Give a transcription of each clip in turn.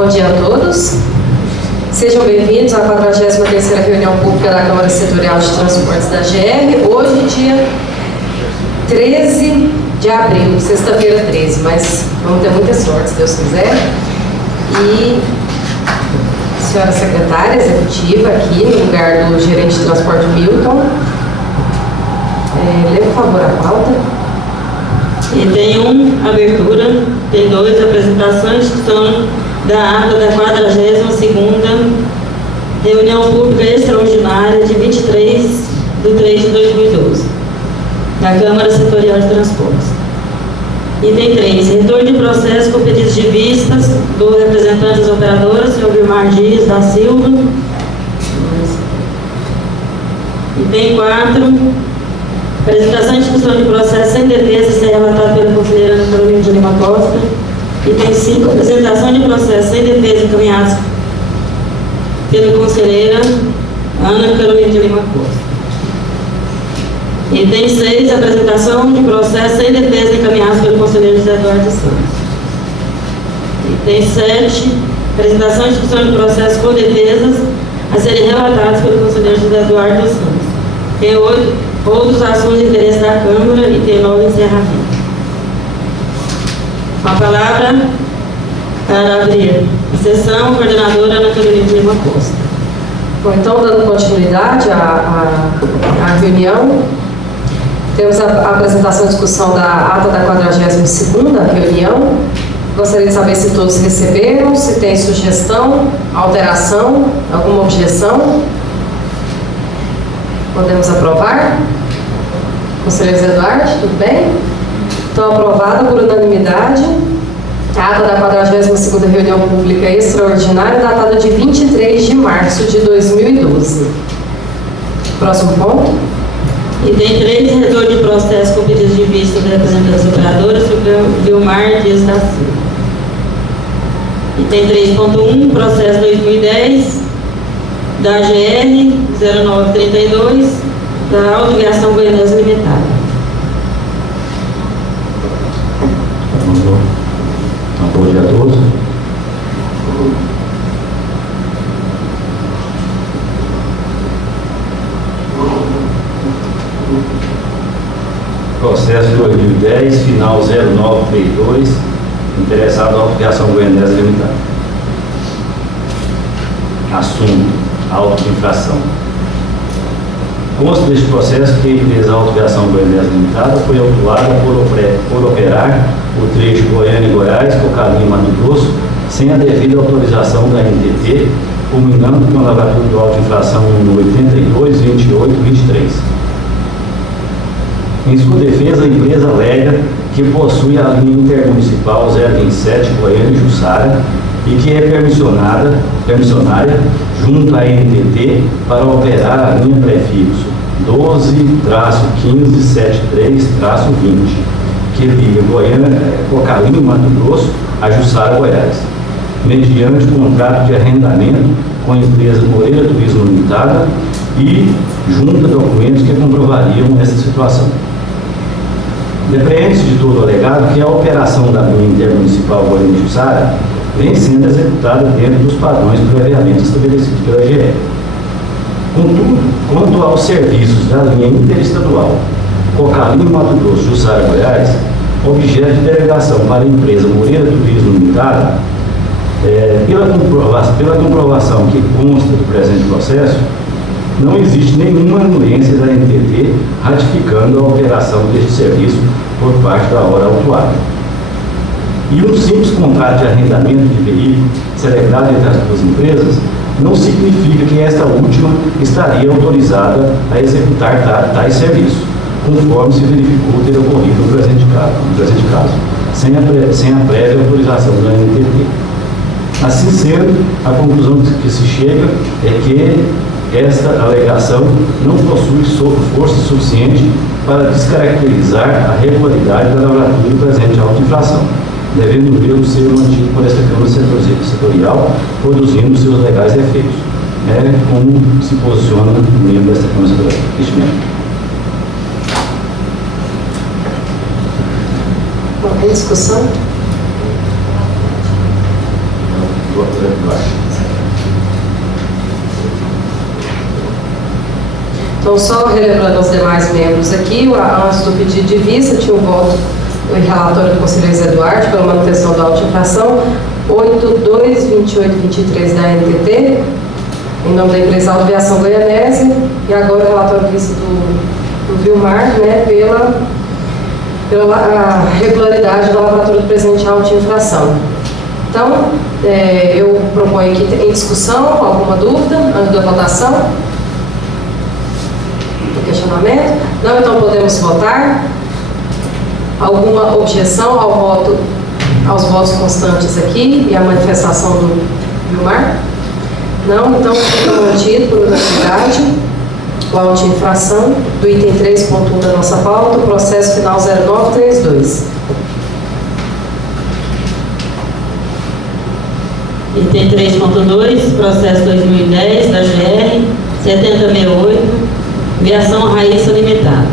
Bom dia a todos. Sejam bem-vindos à 43ª reunião pública da Câmara Setorial de Transportes da GR. Hoje, dia 13 de abril, sexta-feira 13, mas vamos ter muita sorte, se Deus quiser. E a senhora secretária executiva aqui, no lugar do gerente de transporte Milton. Lê, por favor, a pauta. E tem abertura, tem 2 apresentações que são da ata da 42ª reunião pública extraordinária de 23/3/2012 da Câmara Setorial de Transportes. E tem 3, retorno de processo com pedidos de vistas do representante das operadoras, senhor Vilmar Dias da Silva. E tem 4, apresentação e discussão de processo sem defesa, ser relatado pela conselheira Ana Carolina de Lima Costa. E tem 5, apresentação de processo sem defesa encaminhados pela conselheira Ana Carolina de Lima Costa. E tem 6, apresentação de processo sem defesa encaminhados pelo conselheiro José Eduardo Santos. E tem 7, apresentação e discussão de processo com defesas a serem relatados pelo conselheiro José Eduardo Santos. Tem 8, outros assuntos de interesse da Câmara e tem 9 encerramentos. Com a palavra para abrir a sessão, coordenadora Ana Carolina de Lima Costa. Bom, então, dando continuidade à reunião, temos a apresentação e discussão da ata da 42ª reunião. Gostaria de saber se todos receberam, se tem sugestão, alteração, alguma objeção. Podemos aprovar? Conselheiro Zé Eduardo, tudo bem? Então, aprovada por unanimidade a ata da 42ª reunião pública extraordinária, datada de 23 de março de 2012. Próximo ponto. E tem 3, retorno de processo com pedidos de vista do representante das operadoras, o Vilmar Dias da Silva. E tem 3.1, processo 2010 da GR 0932 da Autoviação Goianesa Limitada. Bom dia a todos. Processo 2010, final 0932, interessado à Autoviação Goianesa Limitada. Assunto: auto-infração. Consta deste processo que a empresa Autoviação Goianesa Limitada foi autuada por operar o trecho Goiânia-Goiás, Cocalinho-Mato Grosso, sem a devida autorização da ANTT, culminando com a lavratura de auto-infração número 82.28.23. Em sua defesa, a empresa alega que possui a linha intermunicipal 027 Goiânia-Jussara e que é permissionária junto à ANTT para operar a linha prefixo 12-1573-20, que liga Cocalinho, Mato Grosso, a Jussara, Goiás, mediante contrato de arrendamento com a empresa Moreira Turismo Limitada e junta documentos que comprovariam essa situação. Depreende-se de todo o alegado que a operação da linha intermunicipal Goiânia-Jussara vem sendo executada dentro dos padrões previamente estabelecidos pela GR. Contudo, quanto aos serviços da linha interestadual Cocalinho, Mato Grosso, Jussara, Goiás, objeto de delegação para a empresa Moreira Turismo Limitada, pela comprovação que consta do presente processo, não existe nenhuma anuência da ANTT ratificando a operação deste serviço por parte da hora autuada. E um simples contrato de arrendamento de veículo celebrado entre as duas empresas não significa que esta última estaria autorizada a executar tais serviços, conforme se verificou ter ocorrido no presente caso, sem a prévia autorização da ANTT. Assim sendo, a conclusão que se chega é que esta alegação não possui força suficiente para descaracterizar a regularidade da lavratura do presente auto-infração, devendo o mesmo ser mantido por esta Câmara Setorial, produzindo seus legais efeitos. É como se posiciona o membro desta Câmara Setorial. Este mesmo. Bom, tem discussão? Então, só relembrando aos demais membros aqui, antes do pedido de vista, tinha o voto do relatório do conselheiro Zé Duarte pela manutenção da auto-infração 822823 da NTT, em nome da empresa Autoviação Goianésia, e agora o relatório de vista do Vilmar, né, pela regularidade da lavatura do presente auto-infração. Então, eu proponho aqui em discussão, alguma dúvida antes da votação? Do questionamento? Não, então podemos votar. Alguma objeção aos votos constantes aqui e à manifestação do Vilmar? Não, então fica mantido por unanimidade o auto-infração do item 3.1 da nossa pauta, o processo final 0932. Item 3.2, processo 2010 da GR 7068, Viação Raíssa Limitada.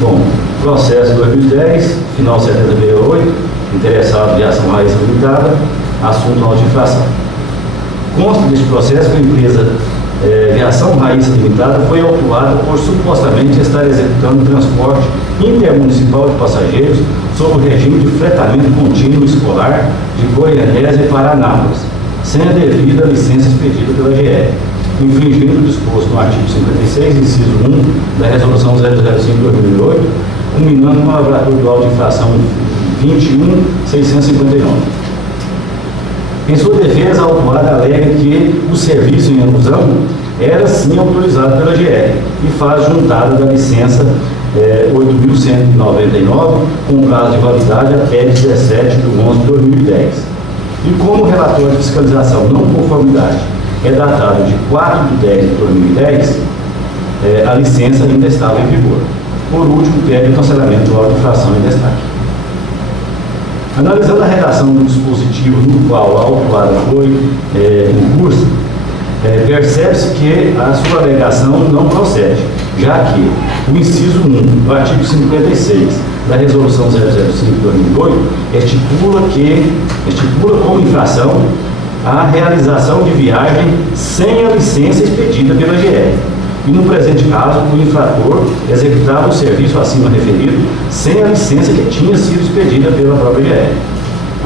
Bom, processo 2010, final 7068, interessado Viação Raíssa Limitada, assunto auto-infração. Consta deste processo que a empresa Viação Raíssa Limitada foi autuada por supostamente estar executando transporte intermunicipal de passageiros sob o regime de fretamento contínuo escolar de Goianésia para Anápolis, sem a devida licença expedida pela GR, infringindo o disposto no artigo 56, inciso 1 da Resolução 005/2008, culminando com a lavratura do auto de infração 21.659. Em sua defesa, a autuada alega que o serviço em alusão era sim autorizado pela GR e faz juntada da licença 8.199, com prazo de validade até 17 de 11 de 2010. E como o relatório de fiscalização não conformidade é datado de 4 de 10 de 2010, a licença ainda estava em vigor. Por último, pede o cancelamento do auto de infração em destaque. Analisando a redação do dispositivo no qual a autuada foi em curso, percebe-se que a sua alegação não procede, já que o inciso 1 do artigo 56 da Resolução 005/2008 estipula como infração a realização de viagem sem a licença expedida pela GR. E no presente caso, o infrator executava o serviço acima referido sem a licença que tinha sido expedida pela própria GR.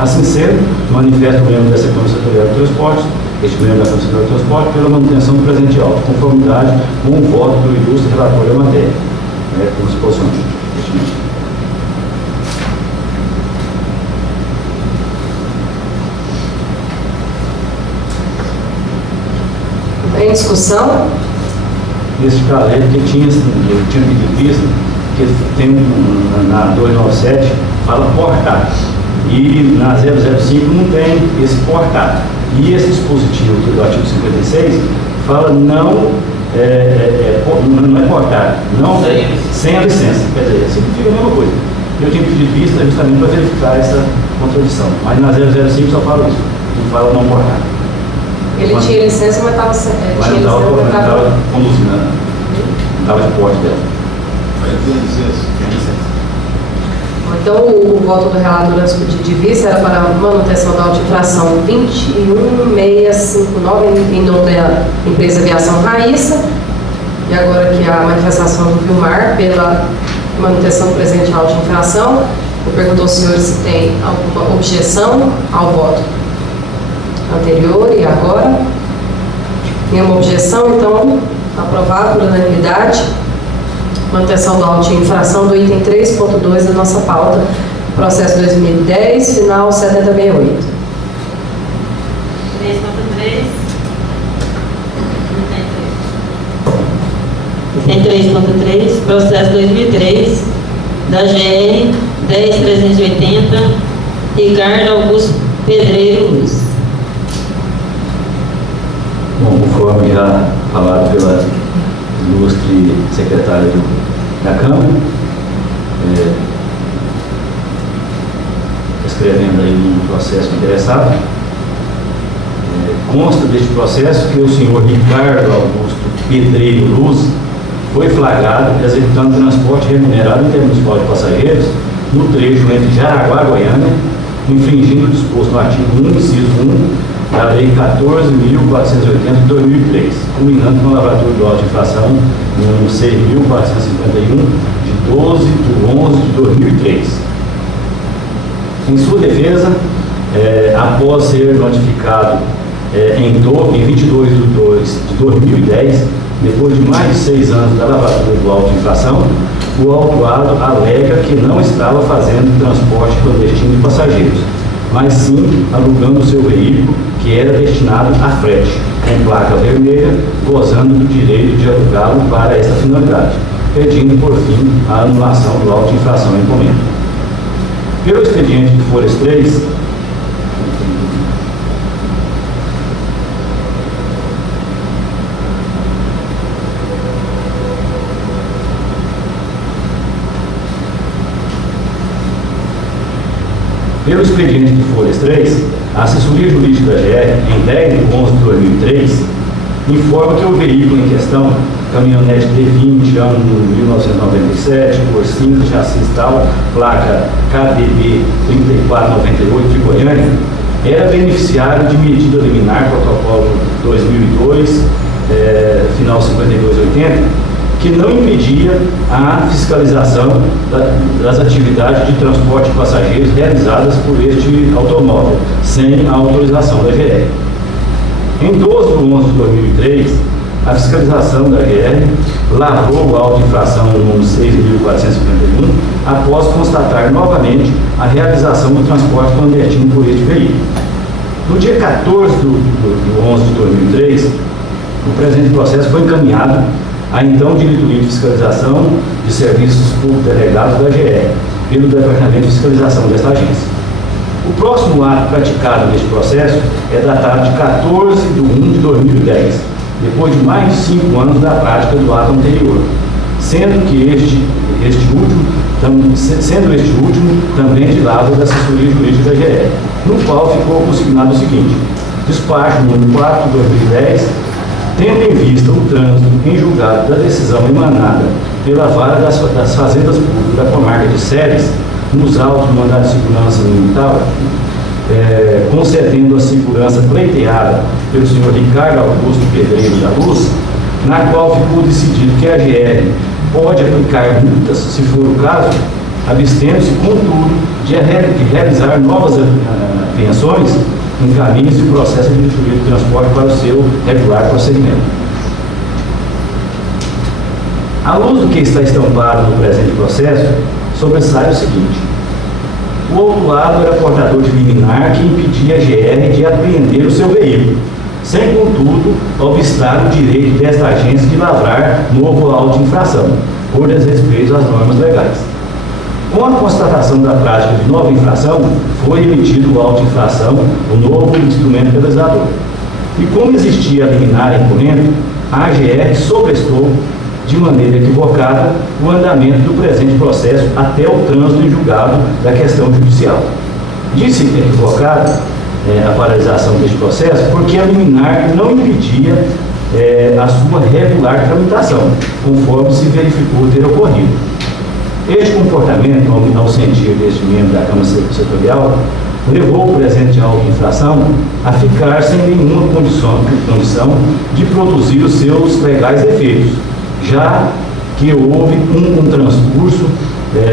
Assim sendo, manifesta o membro dessa Comissão Setorial de Transportes, este membro da Comissão Setorial de Transportes, pela manutenção do presente auto, conformidade com o voto do ilustre relator da matéria. Como se posiciona. Em discussão? Neste caso, é porque eu tinha pedido vista, que tem na 297, fala portar. E na 005 não tem esse portar. E esse dispositivo aqui do artigo 56 fala não é portar, não sem a licença. Quer dizer, significa a mesma coisa. Eu tinha pedido vista justamente para verificar essa contradição. Mas na 005 só fala isso, não fala não portar. Ele tinha licença, mas estava conduzindo, não estava de porte dela. Mas tem licença. Então, o voto do relator antes do pedido de vista era para a manutenção da auto-infração 21659 em nome da empresa Viação Raíssa. E agora aqui a manifestação do Vilmar pela manutenção do presente auto-infração. Eu pergunto aos senhores se tem alguma objeção ao voto anterior e agora. Nenhuma objeção, então aprovado por unanimidade. Manutenção da auto-infração do item 3.2 da nossa pauta, processo 2010, final 7068. 3.3. Item 3.3, processo 2003, da GR 10380, Ricardo Augusto Pedreiro Luz. Bom, conforme já falado pela ilustre secretária da Câmara, escrevendo aí um processo interessado, consta deste processo que o senhor Ricardo Augusto Pedreiro Luz foi flagrado executando transporte remunerado intermunicipal de passageiros no trecho entre Jaraguá, Goiânia infringindo o disposto no artigo 1, inciso 1, da Lei 14.480 de 2003, culminando com a lavratura do auto de infração número 6.451, de 12 de 11 de 2003. Em sua defesa, após ser notificado em 22 de 2 de 2010, depois de mais de 6 anos da lavratura do auto de infração, o autuado alega que não estava fazendo transporte clandestino de passageiros, mas sim alugando o seu veículo, que era destinado a frete, com placa vermelha, gozando do direito de alugá-lo para essa finalidade, pedindo, por fim, a anulação do auto de infração em encomenda. Pelo expediente de folhas 3, Pelo expediente de folhas 3, a assessoria jurídica da GR, em 10 de 11 de 2003, informa que o veículo em questão, caminhonete D20, ano 1997, cor cinza, chassi tal, placa KDB 3498 de Goiânia, era beneficiário de medida liminar, protocolo 2002, final 5280, que não impedia a fiscalização das atividades de transporte de passageiros realizadas por este automóvel, sem a autorização da GR. Em 12 de 11 de 2003, a fiscalização da GR lavrou o auto de infração número 6.451, após constatar novamente a realização do transporte clandestino por este veículo. No dia 14 de 11 de 2003, o presente processo foi encaminhado a então diretoria de fiscalização de serviços públicos delegados da GR, pelo Departamento de Fiscalização desta agência. O próximo ato praticado neste processo é datado de 14 de 1 de 2010, depois de mais de 5 anos da prática do ato anterior, sendo este último também de lado da assessoria jurídica da GR, no qual ficou consignado o seguinte: despacho número 4 de 2010, tendo em vista o trânsito em julgado da decisão emanada pela Vara das Fazendas Públicas da Comarca de Ceres, nos autos do mandado de segurança limitada, concedendo a segurança pleiteada pelo senhor Ricardo Augusto Pedreiro da Luz, na qual ficou decidido que a GR pode aplicar multas, se for o caso, abstendo-se, contudo, de realizar novas apreensões em caminhos e processo de diretoria de transporte para o seu regular procedimento. À luz do que está estampado no presente processo, sobressai o seguinte: o autuado era portador de liminar que impedia a GR de apreender o seu veículo, sem, contudo, obstar o direito desta agência de lavrar novo auto de infração, por desrespeito às normas legais. Com a constatação da prática de nova infração, foi emitido o auto de infração, o novo instrumento penalizador. E como existia a liminar em encomenda, a AGR sobrestou, de maneira equivocada, o andamento do presente processo até o trânsito em julgado da questão judicial. Disse equivocada a paralisação deste processo porque a liminar não impedia a sua regular tramitação, conforme se verificou ter ocorrido. Este comportamento, ao sentir deste membro da Câmara Setorial, levou o presente auto de infração a ficar sem nenhuma condição de produzir os seus legais efeitos, já que houve um transcurso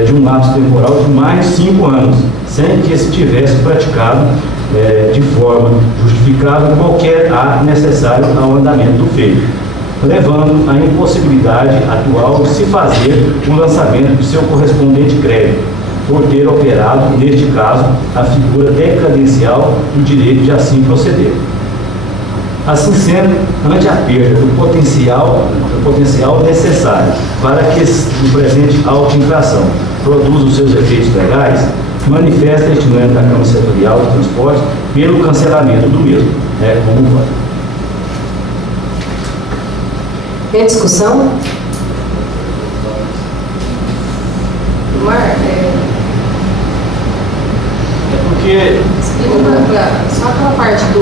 de um lapso temporal de mais de 5 anos, sem que se tivesse praticado de forma justificável qualquer ato necessário ao andamento do feito, levando à impossibilidade atual de se fazer o lançamento de seu correspondente crédito, por ter operado, neste caso, a figura decadencial do direito de assim proceder. Assim sendo, ante a perda do potencial necessário para que o presente auto de infração produza os seus efeitos legais, manifesta este membro da Câmara Setorial de Transporte pelo cancelamento do mesmo, como vai. Tem discussão? Mar, porque... Explica só aquela parte do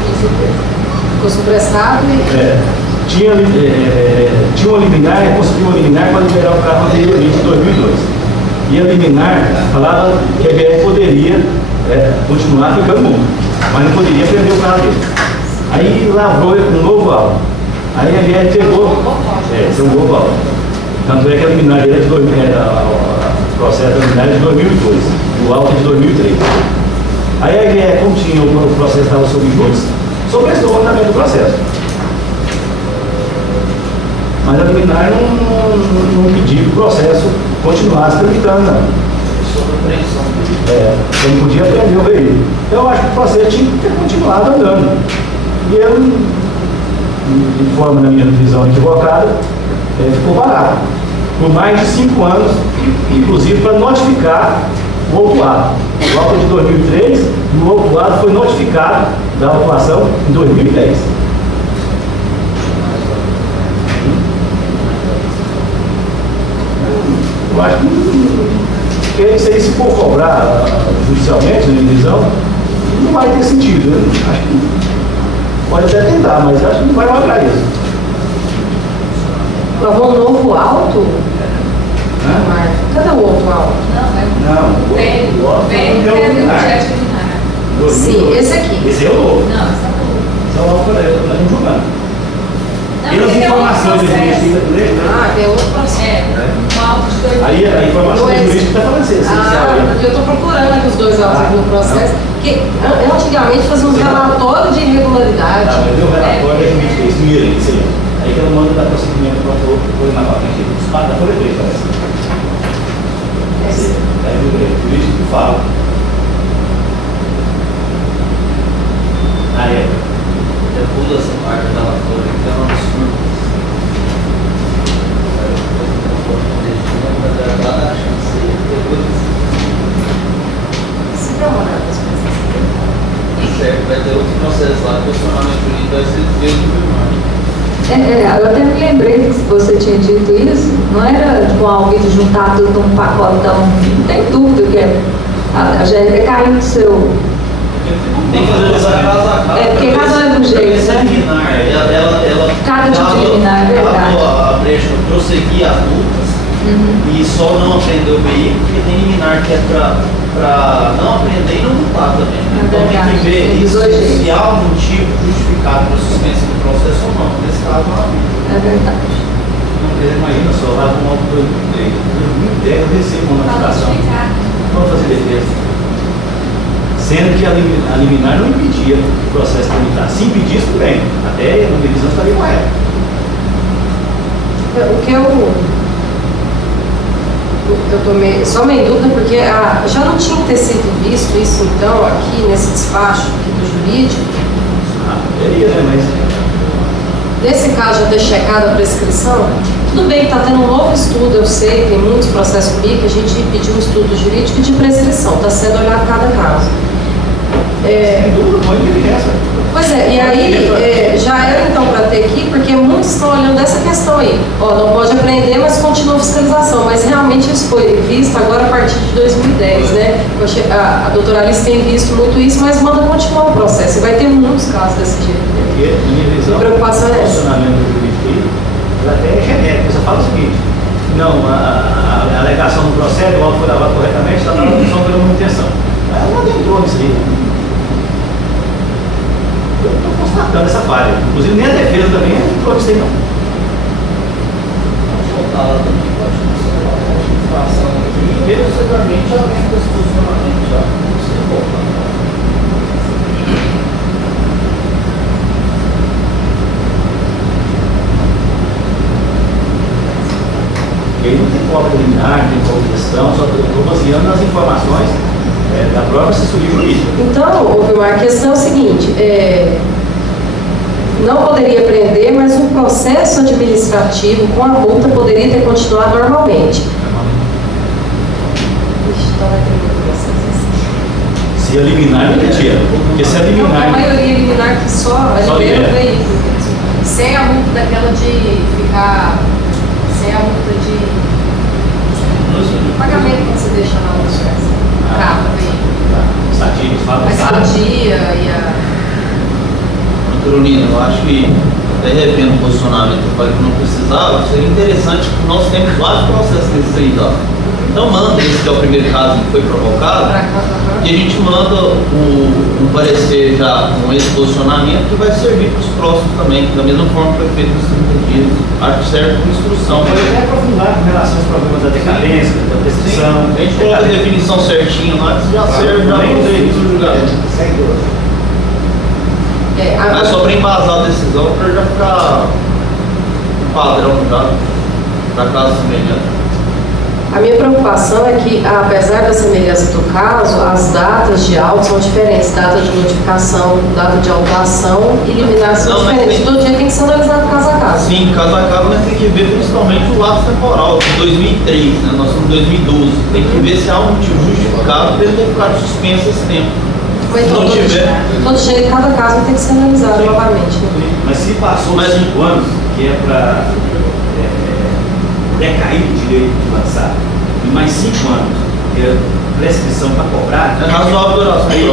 que ficou suprestado e... Tinha uma liminar, conseguiu uma liminar para liberar o carro anteriormente em 2002. E a liminar falava que a EBR poderia continuar ficando multa, mas não poderia prender o carro dele. Aí lavrou um novo auto. Aí a EBR pegou, esse é um novo auto. Tanto é que a liminar dele é de 2000, o processo da liminar é de 2002, o auto é de 2003. Aí a EBR, como tinha o processo estava sob júdice, sobressou o andamento do processo. Mas a liminar não pediu que o processo continuasse tramitando, não. Eu não podia prender o veículo. Então eu acho que o processo tinha que ter continuado andando. E eu, de forma, na minha visão equivocada, ficou parado. Por mais de 5 anos, inclusive para notificar o autuado. O auto é de 2003 e o autuado foi notificado da autuação em 2010. Eu acho que isso aí, se for cobrar judicialmente, na minha visão, não vai ter sentido. Eu acho que pode até tentar, mas acho que não vai lograr isso. Lavou um novo auto? Cadê o outro auto? Não, Sim, esse aqui. Esse é o novo. Não, esse é novo. Esse é o auto, eu estou julgando. Não, E as esse é outro informações processo. Tem outro processo. Um auto de 2000. Aí a informação do juiz está falando assim. Porque eu estou procurando aqui os dois autos aqui no processo, que eu antigamente fazia um relatório de irregularidade. Mas deu o relatório da juiz, isso mesmo, isso aí. Aí que ela manda dar procedimento para o outro na frente. Da Folha 3, parece. Aí o juiz que fala. Na época. Depois essa parte da Folha, que é um absurdo. Se der uma olhada nas coisas. Certo, vai ter outro processo lá, o questionamento jurídico vai ser feito por Eu até me lembrei que você tinha dito isso, não era tipo algo de juntar tudo num pacotão, não tem dúvida que a GRD caiu no seu. Tem que fazer caso a caso. Porque cada é do jeito, essa né? liminar, ela Cada tipo de liminar, é verdade. a brecha para prosseguir as multas e só não apreender o veículo, porque tem liminar que é para não aprender e não multar também. Então tem verdade. que ver Tem isso, dois jeitos. se há um motivo justificado para a suspensão do processo ou não. Nesse caso não havia. É verdade. Imagina só, lá com o auto 2003. Em 2010 eu recebo uma notificação. Vamos fazer defesa. Sendo que a liminar não impedia o processo tramitar. Se impedisse, tudo bem. Até a minha visão estaria correta. O que eu tomei só meio dúvida, porque já não tinha que ter sido visto isso, então, aqui nesse despacho aqui do jurídico. Poderia, né? Mas. Nesse caso, já ter checado a prescrição, tudo bem que está tendo um novo estudo, eu sei, tem muitos processos comigo, que a gente pediu um estudo jurídico de prescrição, está sendo olhado cada caso. Sem dúvida, não interessa. Pois é, e aí já era então para ter aqui, porque muitos estão olhando essa questão aí. Não pode apreender, mas continua a fiscalização. Mas realmente isso foi visto agora a partir de 2010, né? A doutora Alice tem visto muito isso, mas manda continuar o processo. E vai ter muitos casos desse jeito. Porque, na minha visão, A preocupação é essa. o funcionamento do jurídico ela até é genérico. Você fala o seguinte: não, a alegação não procede, o auto foi lavado corretamente, está dando opção pela manutenção. Ela não adentrou nisso aí. Eu estou constatando essa falha. Inclusive, nem a defesa também não gostei, não. Vamos voltar lá também, pode funcionar a situação aqui, e posteriormente já vem com esse funcionamento já. Não sei voltar. Porque aí não tem cópia liminar, não tem cópia de gestão, só estou baseando nas informações da própria assessoria jurídica. Então, Vilmar, a questão é o seguinte, não poderia prender, mas o processo administrativo com a multa poderia ter continuado normalmente. Ixi, então vai ter muito processo. Se eliminar, não retira. Porque se A eliminar. maioria liminar que só libera o veículo. Sem a multa daquela de ficar. Sem a multa de pagamento que você deixa na outra. Trava o veículo. Estatísticos, fala A estadia e a. Carolina, eu acho que até revendo o posicionamento, eu falei que não precisava, seria interessante, porque nós temos vários processos desses aí já. Então manda esse que é o primeiro caso que foi provocado, e a gente manda um parecer já com esse posicionamento que vai servir para os próximos também, da mesma forma que foi feito nos 30 dias. Acho que serve como instrução. Mas é aprofundar com relação aos problemas da decadência, da destruição. A gente coloca a definição certinho lá, já serve já para o julgamento. Mas só para embasar a decisão, para já ficar um padrão já, para caso semelhante. A minha preocupação é que, apesar da semelhança do caso, as datas de auto são diferentes. Data de notificação, data de autuação e eliminação são diferentes. Todo dia tem que ser analisado caso a caso. Sim, caso a caso, mas tem que ver principalmente o lapso temporal, de 2003, né? Nós somos em 2012. Tem que ver se há um motivo justificado para ele ter ficado suspenso esse tempo. Mas então, todo jeito, cada caso tem que ser analisado novamente. Mas se passou 5 anos, que é para decair o direito de lançar, e mais 5 anos, que é prescrição para cobrar, é razoável a duração. Aí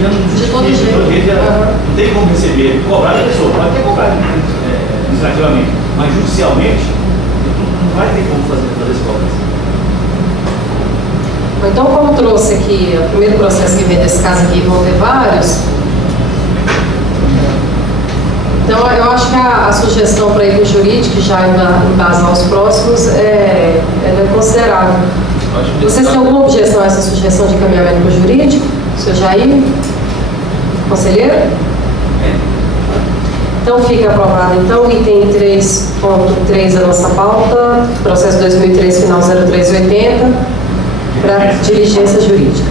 já não justifica, não tem como receber, cobrar a pessoa, pode ter cobrado administrativamente, mas judicialmente não vai ter como fazer esse cobrança. Então, como trouxe aqui o primeiro processo que vem desse caso aqui, vão ter vários. Então, eu acho que a sugestão para ir para o jurídico, já embasar os próximos, ela é considerável. Vocês têm alguma objeção a essa sugestão de encaminhamento para o jurídico? Seu Jair? Conselheiro? Então, fica aprovado. Então, item 3.3 da nossa pauta, processo 2003, final 0380. Para diligência jurídica.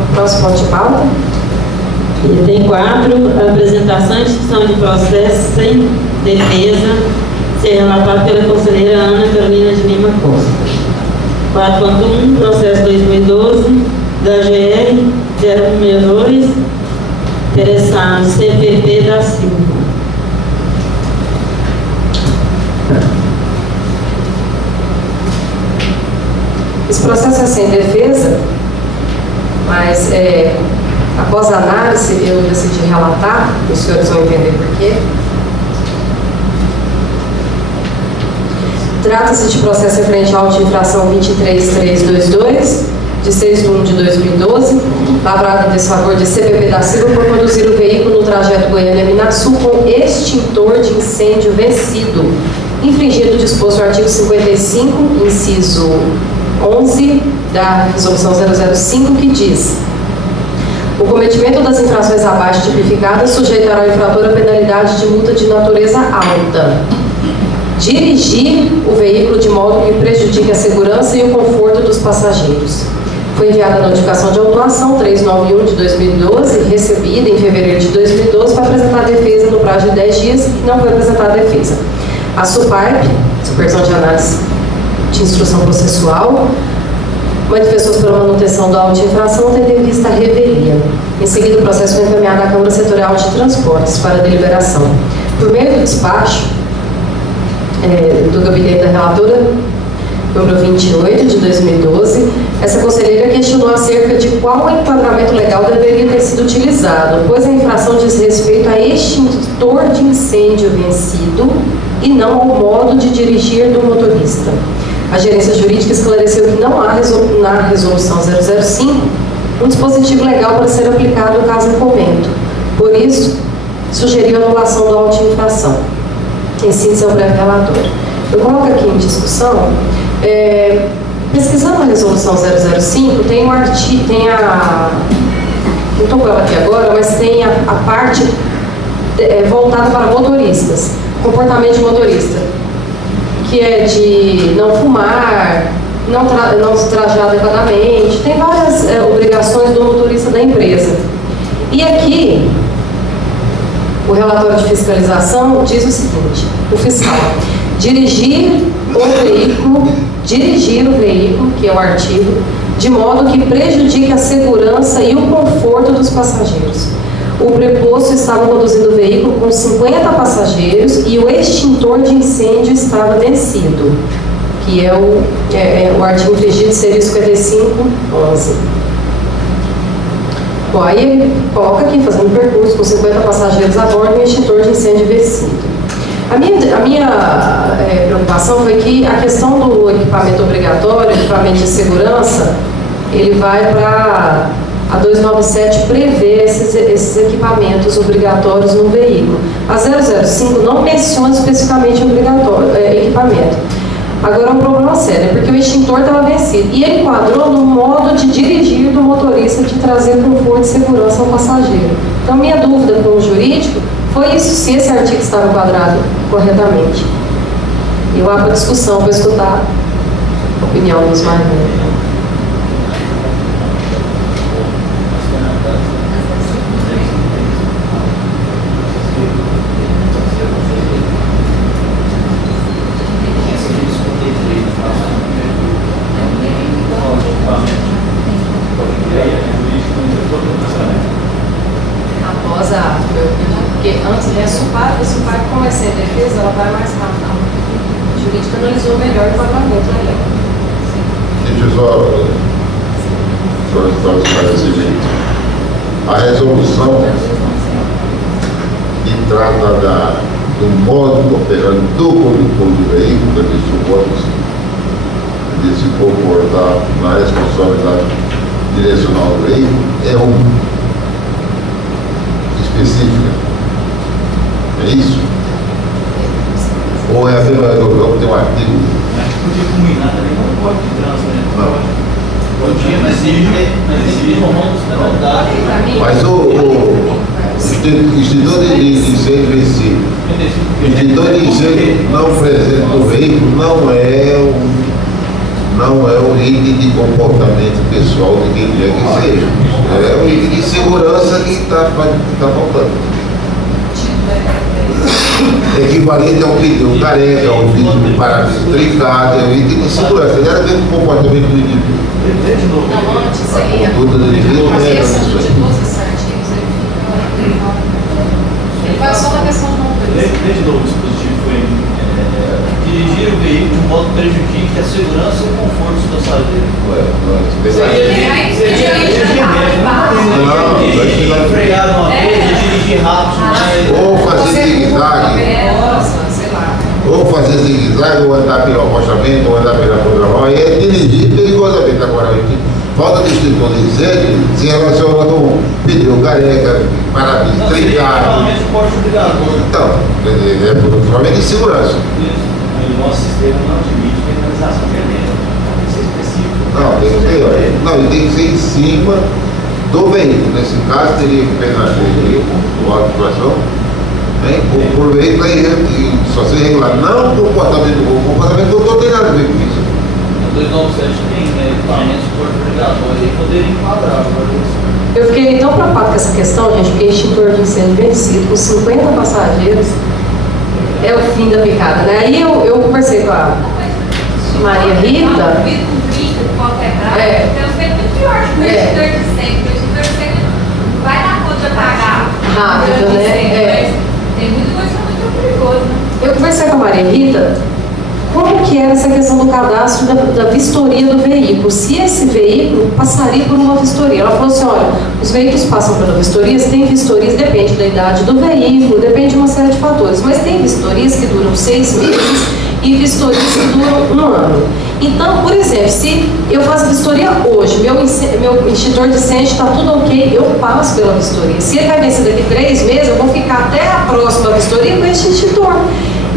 O próximo ponto de pauta. Item 4, apresentação e discussão de processo sem defesa, ser relatado pela conselheira Ana Carolina de Lima Costa. 4.1, processo 2012, da GR 062, interessado CPP da Silva. Esse processo é sem defesa, mas após a análise eu decidi relatar, os senhores vão entender por quê. Trata-se de processo referente à auto-infração 23322, de 6/1 de 2012, lavrado em desfavor de CPP da Silva por conduzir o veículo no trajeto Goiânia-Minasul com extintor de incêndio vencido, infringido o disposto no artigo 55, inciso 11 da Resolução 005, que diz: o cometimento das infrações abaixo tipificadas sujeitará o infrator a penalidade de multa de natureza alta. Dirigir o veículo de modo que prejudique a segurança e o conforto dos passageiros. Foi enviada a notificação de autuação 391 de 2012, recebida em fevereiro de 2012, para apresentar defesa no prazo de 10 dias e não foi apresentada defesa. A SUPARP, Supervisão de Análise de Instrução Processual, manifestou-se pela manutenção da auto-infração, tendo em vista a revelia. Em seguida, o processo foi encaminhado à Câmara Setorial de Transportes para deliberação. Por meio do despacho do gabinete da relatora, número 28 de 2012, essa conselheira questionou acerca de qual enquadramento legal deveria ter sido utilizado, pois a infração diz respeito a extintor de incêndio vencido e não ao modo de dirigir do motorista. A gerência jurídica esclareceu que não há na Resolução 005 um dispositivo legal para ser aplicado no caso em comento. Por isso, sugeriu a anulação da auto-infração. Em síntese, é o breve relator. Eu coloco aqui em discussão, pesquisando a Resolução 005, tem um artigo, não estou com ela aqui agora, mas tem a parte voltada para motoristas, comportamento de motorista, que é de não fumar, não se trajar adequadamente, tem várias obrigações do motorista da empresa. E aqui, o relatório de fiscalização diz o seguinte: o fiscal, dirigir o veículo, que é o artigo, de modo que prejudique a segurança e o conforto dos passageiros. O preposto estava conduzindo o veículo com 50 passageiros e o extintor de incêndio estava vencido, que é o artigo infringido seria 5511. Bom, aí ele coloca aqui, fazendo um percurso com 50 passageiros a bordo e um extintor de incêndio vencido. A minha preocupação foi que a questão do equipamento obrigatório, equipamento de segurança, ele vai para a 297 prevê esses equipamentos obrigatórios no veículo. A 005 não menciona especificamente equipamento. Agora é um problema sério, porque o extintor estava vencido. E ele enquadrou no modo de dirigir do motorista, de trazer conforto e segurança ao passageiro. Então, minha dúvida com o jurídico foi isso, se esse artigo estava enquadrado corretamente. E eu abro a discussão para escutar a opinião dos mais velhos. Após a porque antes a SUPAR como é sem defesa, ela vai mais rápido. A jurídica analisou melhor o parlamento na lei. Deixa eu só esclarecimento. A resolução que trata do modo operante do condutor do veículo, de se comportar na responsabilidade direcional do veículo, é específica. É isso? Ou é a mesma resolução que tem um artigo? Podia combinar também com o código de trânsito, né? Não. Podia, mas existe romance na verdade. Mas o extintor de incêndio vencido, extintor de incêndio não presente no veículo não é um item de comportamento pessoal de quem quer que seja. É um item de segurança que está faltando. Equivalente ao pneu careca, ao vidro de para-brisa trincado, é um item de segurança. Não era ver com o comportamento do indivíduo. Não, antes aí, A conduta do indivíduo não é de isso. todos esses artigos, ele vai só na questão do Desde o dispositivo foi dirigir o veículo de modo que prejudique a segurança e o conforto dos passageiros. Freado uma vez, dirigir rápido, Ou fazer zigue-zague, ou fazer zigue-zague, ou andar pelo acostamento, ou andar pela contramão, aí é dirigir perigosamente. Agora, falta de extintor de incêndio se relaciona com pneu careca, para-brisa trincado. Então, é provavelmente de segurança. O nosso sistema não admite penalização genérica. Isso é específico. Não, tem que ter, não, ele tem que ser em cima do veículo. Nesse caso, teria que penalizar o auto de infração, né? Por veículo aí, só ser regular. Não o comportamento do comportamento do motor tem nada a ver com isso. O 297 tem equipamentos de porto obrigatório e poderia enquadrar. Eu fiquei tão preocupado com essa questão, gente, porque extintor de incêndio vencido, com 50 passageiros, é o fim da picada, né? Aí eu conversei com a Maria Rita. Tem uns feitos muito pior que o extintor de incêndio. O extintor de incêndio vai dar conta de apagar Rápido, né? Tem muita coisa muito perigosa. Eu conversei com a Maria Rita como que era essa questão do cadastro da vistoria do veículo, se esse veículo passaria por uma vistoria. Ela falou assim, olha, os veículos passam pela vistoria, tem vistorias, depende da idade do veículo, depende de uma série de fatores, mas tem vistorias que duram 6 meses e vistorias que duram 1 ano. Então, por exemplo, se eu faço vistoria hoje, meu extintor de incêndio está tudo ok, eu passo pela vistoria. Se ele vai vencer daqui 3 meses, eu vou ficar até a próxima vistoria com esse extintor.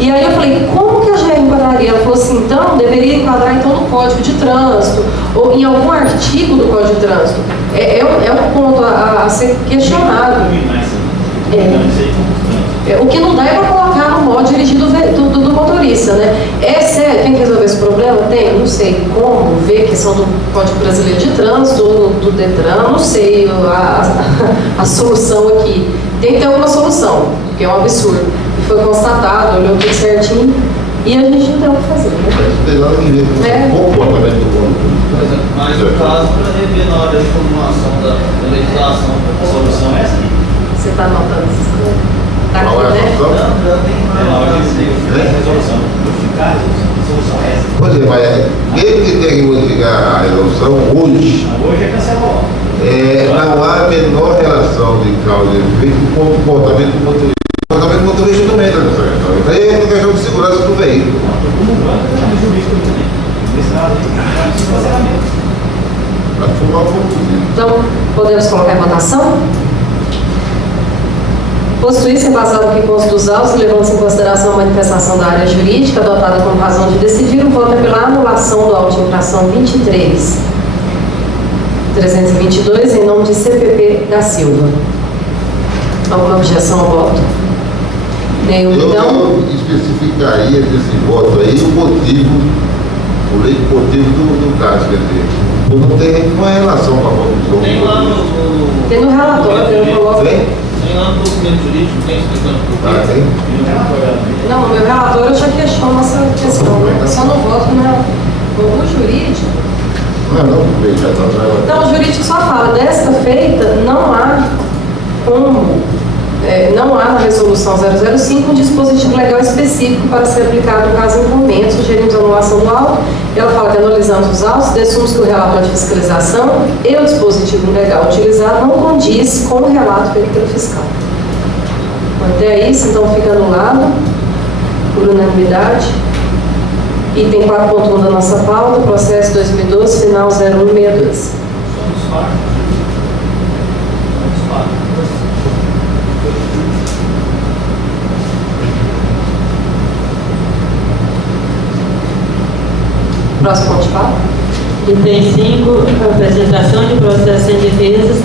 E aí eu falei, como que a GR enquadraria? Ela falou assim, então, deveria enquadrar então no Código de Trânsito, ou em algum artigo do Código de Trânsito. É um ponto a ser questionado. O que não dá é para colocar no modo dirigido do motorista, né? É sério, tem que resolver esse problema? Tem, não sei como, ver a questão do Código Brasileiro de Trânsito, ou do Detran, não sei a solução aqui. Tem que ter alguma solução, porque é um absurdo. E foi constatado, olhou tudo certinho, E a gente não tem o que fazer, né? Não tem nada que ver com o comportamento do condomínio. Por exemplo, mas no caso, para rever na hora da formulação da legislação, a solução é essa. Você está anotando essas coisas? Tá aqui, Qual é a né? solução? Na hora de resolução. Modificar a solução é essa. Pois é, mas mesmo que tenha que modificar a resolução hoje, Hoje é cancelou. não há a menor relação de causa e efeito com o comportamento do motorista. O comportamento do motorista também está nessa questão. Isso aí é uma questão de segurança do veículo. Mas foi mal confundido. Então, podemos colocar em votação? Posto isso, embasado no que consta dos autos, levando-se em consideração a manifestação da área jurídica adotada como razão de decidir, o voto é pela anulação do auto de infração 23.322, em nome de CPP da Silva. Alguma objeção ao voto? Nenhum, então? Eu especificaria desse voto aí o motivo do caso, quer dizer, não tem uma relação com a condução. Tem lá no Tem no relatório, eu não coloco. Tem? Tem lá no documento jurídico, tem explicando por quê. Tem? Não, no meu relatório eu já questiono essa questão, né? Eu só não voto no relatório. O jurídico. Não, veja, não. Então, o jurídico só fala, desta feita, não há como, não há na resolução 005 um dispositivo legal específico para ser aplicado no caso incumbente, sugerimos a anulação do auto. Ela fala que analisamos os autos, descumos que o relatório de fiscalização e o dispositivo legal utilizado não condiz com o relato feito pelo fiscal. Até isso, então, fica anulado por unanimidade. Item 4.1 da nossa pauta, processo 2012, final 0162. Próximo ponto de pauta. Item 5, apresentação de processo sem defesas,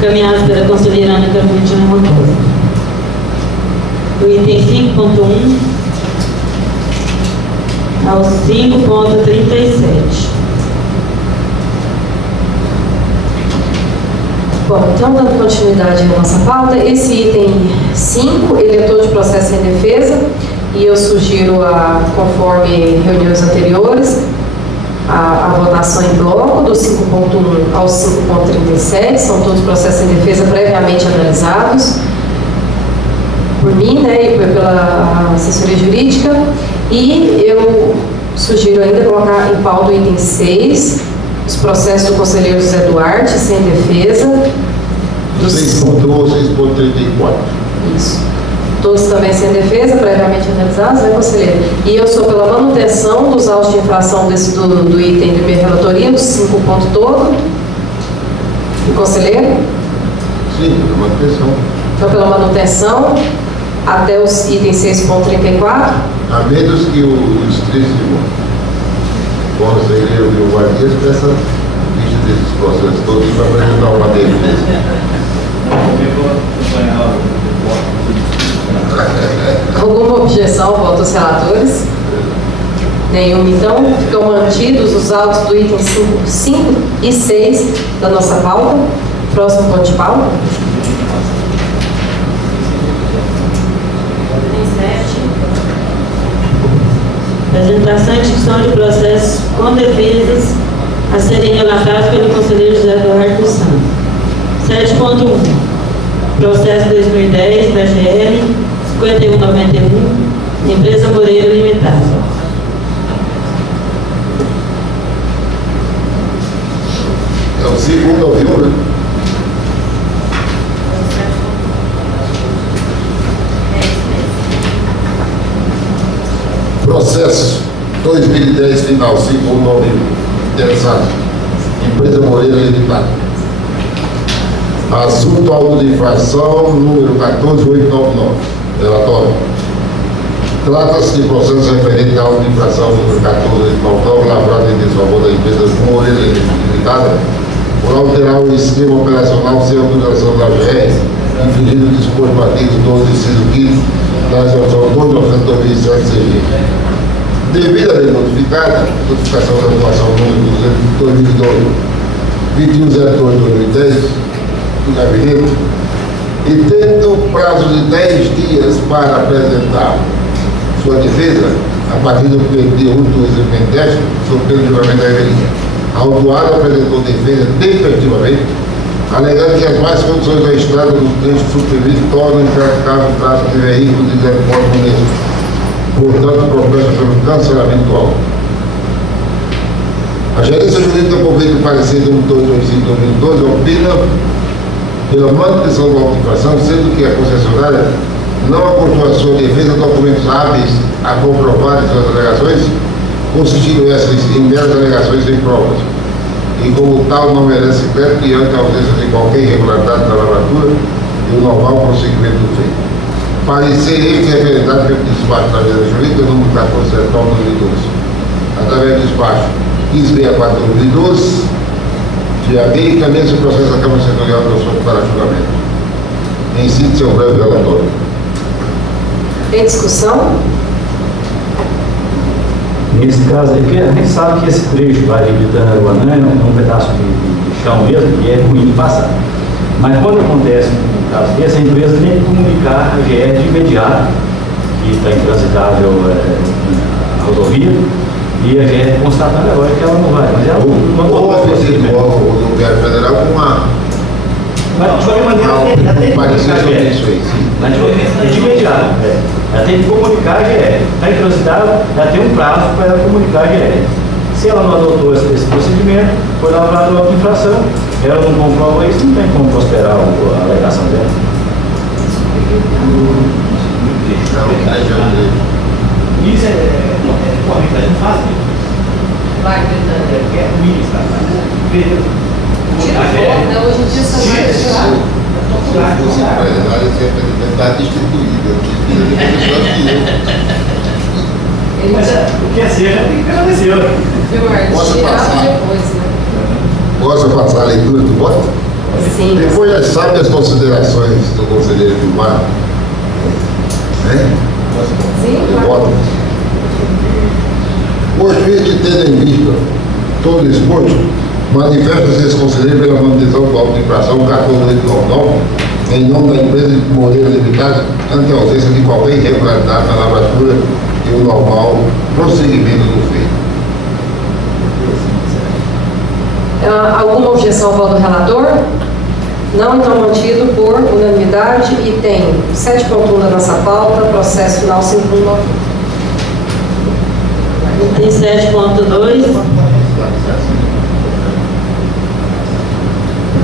caminhados pela conselheira Ana Carolina de Costa. Do item 5.1 ao 5.37. Bom, então, dando continuidade à nossa pauta, esse item 5, ele é todo de processo sem defesa, e eu sugiro, conforme reuniões anteriores, a votação em bloco do 5.1 ao 5.37, são todos processos em defesa previamente analisados por mim, né, e pela assessoria jurídica, e eu sugiro ainda colocar em pauta o item 6, os processos do conselheiro José Duarte, sem defesa. 6.1 ou 6.34. Isso. Todos também sem defesa, previamente analisados, né, conselheiro? E eu sou pela manutenção dos autos de infração do item de minha relatoria, do 5 ponto todo. E conselheiro? Sim, pela manutenção. Então, pela manutenção, até os itens 6.34. A menos que o distrito conselheiro e o Guardias peça lista desses processos todos para apresentar uma defesa. Alguma objeção ao voto dos relatores? Nenhuma. Então, ficam mantidos os autos do item 5 e 6 da nossa pauta. Próximo ponto de pauta. Item 7. Apresentação e discussão de processos com defesas a serem relatados pelo conselheiro José Eduardo dos Santos. 7.1. Processo 2010 da GR 5191, Empresa Moreira Limitada. É o segundo ouviu, né? Processo 2010 final 519, interessado. Empresa Moreira Limitada. Assunto auto de infração número 14899. Relatório. Trata-se de processo referente à auto de infração número 14899, lavrado em desfavor da empresa Moreira Limitada, por alterar o esquema operacional sem autorização da GR, infringindo o disposto do artigo 12, inciso 15 da resolução 2/2007 CG. Devido à lei notificada, notificação da atuação número 2102/2010 do gabinete, e tendo prazo de 10 dias para apresentar sua defesa, a a partir do dia 8 de 2010, sob pelo de julgamento da revelia. A autuada apresentou defesa definitivamente, alegando que as mais condições da estrada do trecho subscrevido tornam impraticável o tráfego de veículos de zero porte mesmo. Portanto, proposta pelo cancelamento do auto. A gerência jurídica, por meio do parecer número 225/2012, opina pela manutenção do auto de infração, sendo que a concessionária não aportou a sua defesa documentos hábeis a comprovar suas alegações, constituindo essas em meras alegações sem provas, e como tal não merece crédito diante da ausência de qualquer irregularidade na lavratura e o normal prosseguimento do feito. Parecer este referendado pelo despacho da gerência jurídica número 14/2012, através do despacho 1564/2012, de AB, encaminha-se o processo da Câmara Setorial do assunto para julgamento. Em síntese, seu breve relatório. Tem discussão? Nesse caso aí, porque a gente sabe que esse trecho vai de Itaruanã é um pedaço de chão mesmo, e é ruim de passar. Mas quando acontece um caso desse, a empresa tem que comunicar a GR de imediato, que está intransitável a rodovia, e a GR constatar agora que ela não vai. Mas ela não Ou o governo federal com uma. Mas de qualquer maneira, ela tem que parecer sobre isso aí, sim. de imediato. Ela tem que comunicar a GR. Está intransitável, ela tem um prazo para ela comunicar a GR. Se ela não adotou esse procedimento, foi lavrado uma infração, ela não comprova isso, não tem como prosperar a alegação dela. Isso é não fácil. Vai, Betânia. É ruim, sabe? Tira foto, hoje em dia você vai tirar. Se fosse empresário, esse representante está destituído. Mas o que é ser, já tem que agradecer. Posso Tirar passar? depois, né? Posso passar a leitura do voto? Sim. Depois das sábias considerações do conselheiro Gilmar, né? Sim, Do claro. voto. Por juiz de tendo em vista todo exposto, manifesta-se esse conselheiro pela manutenção do auto de infração 14.899 em nome da empresa de Moreira Limitada, ante a ausência de qualquer irregularidade na lavratura e o normal prosseguimento do feito. Alguma objeção ao voto do relator? Não, então mantido por unanimidade e tem 7.1 da nossa pauta, processo final 519. Tem 7.2.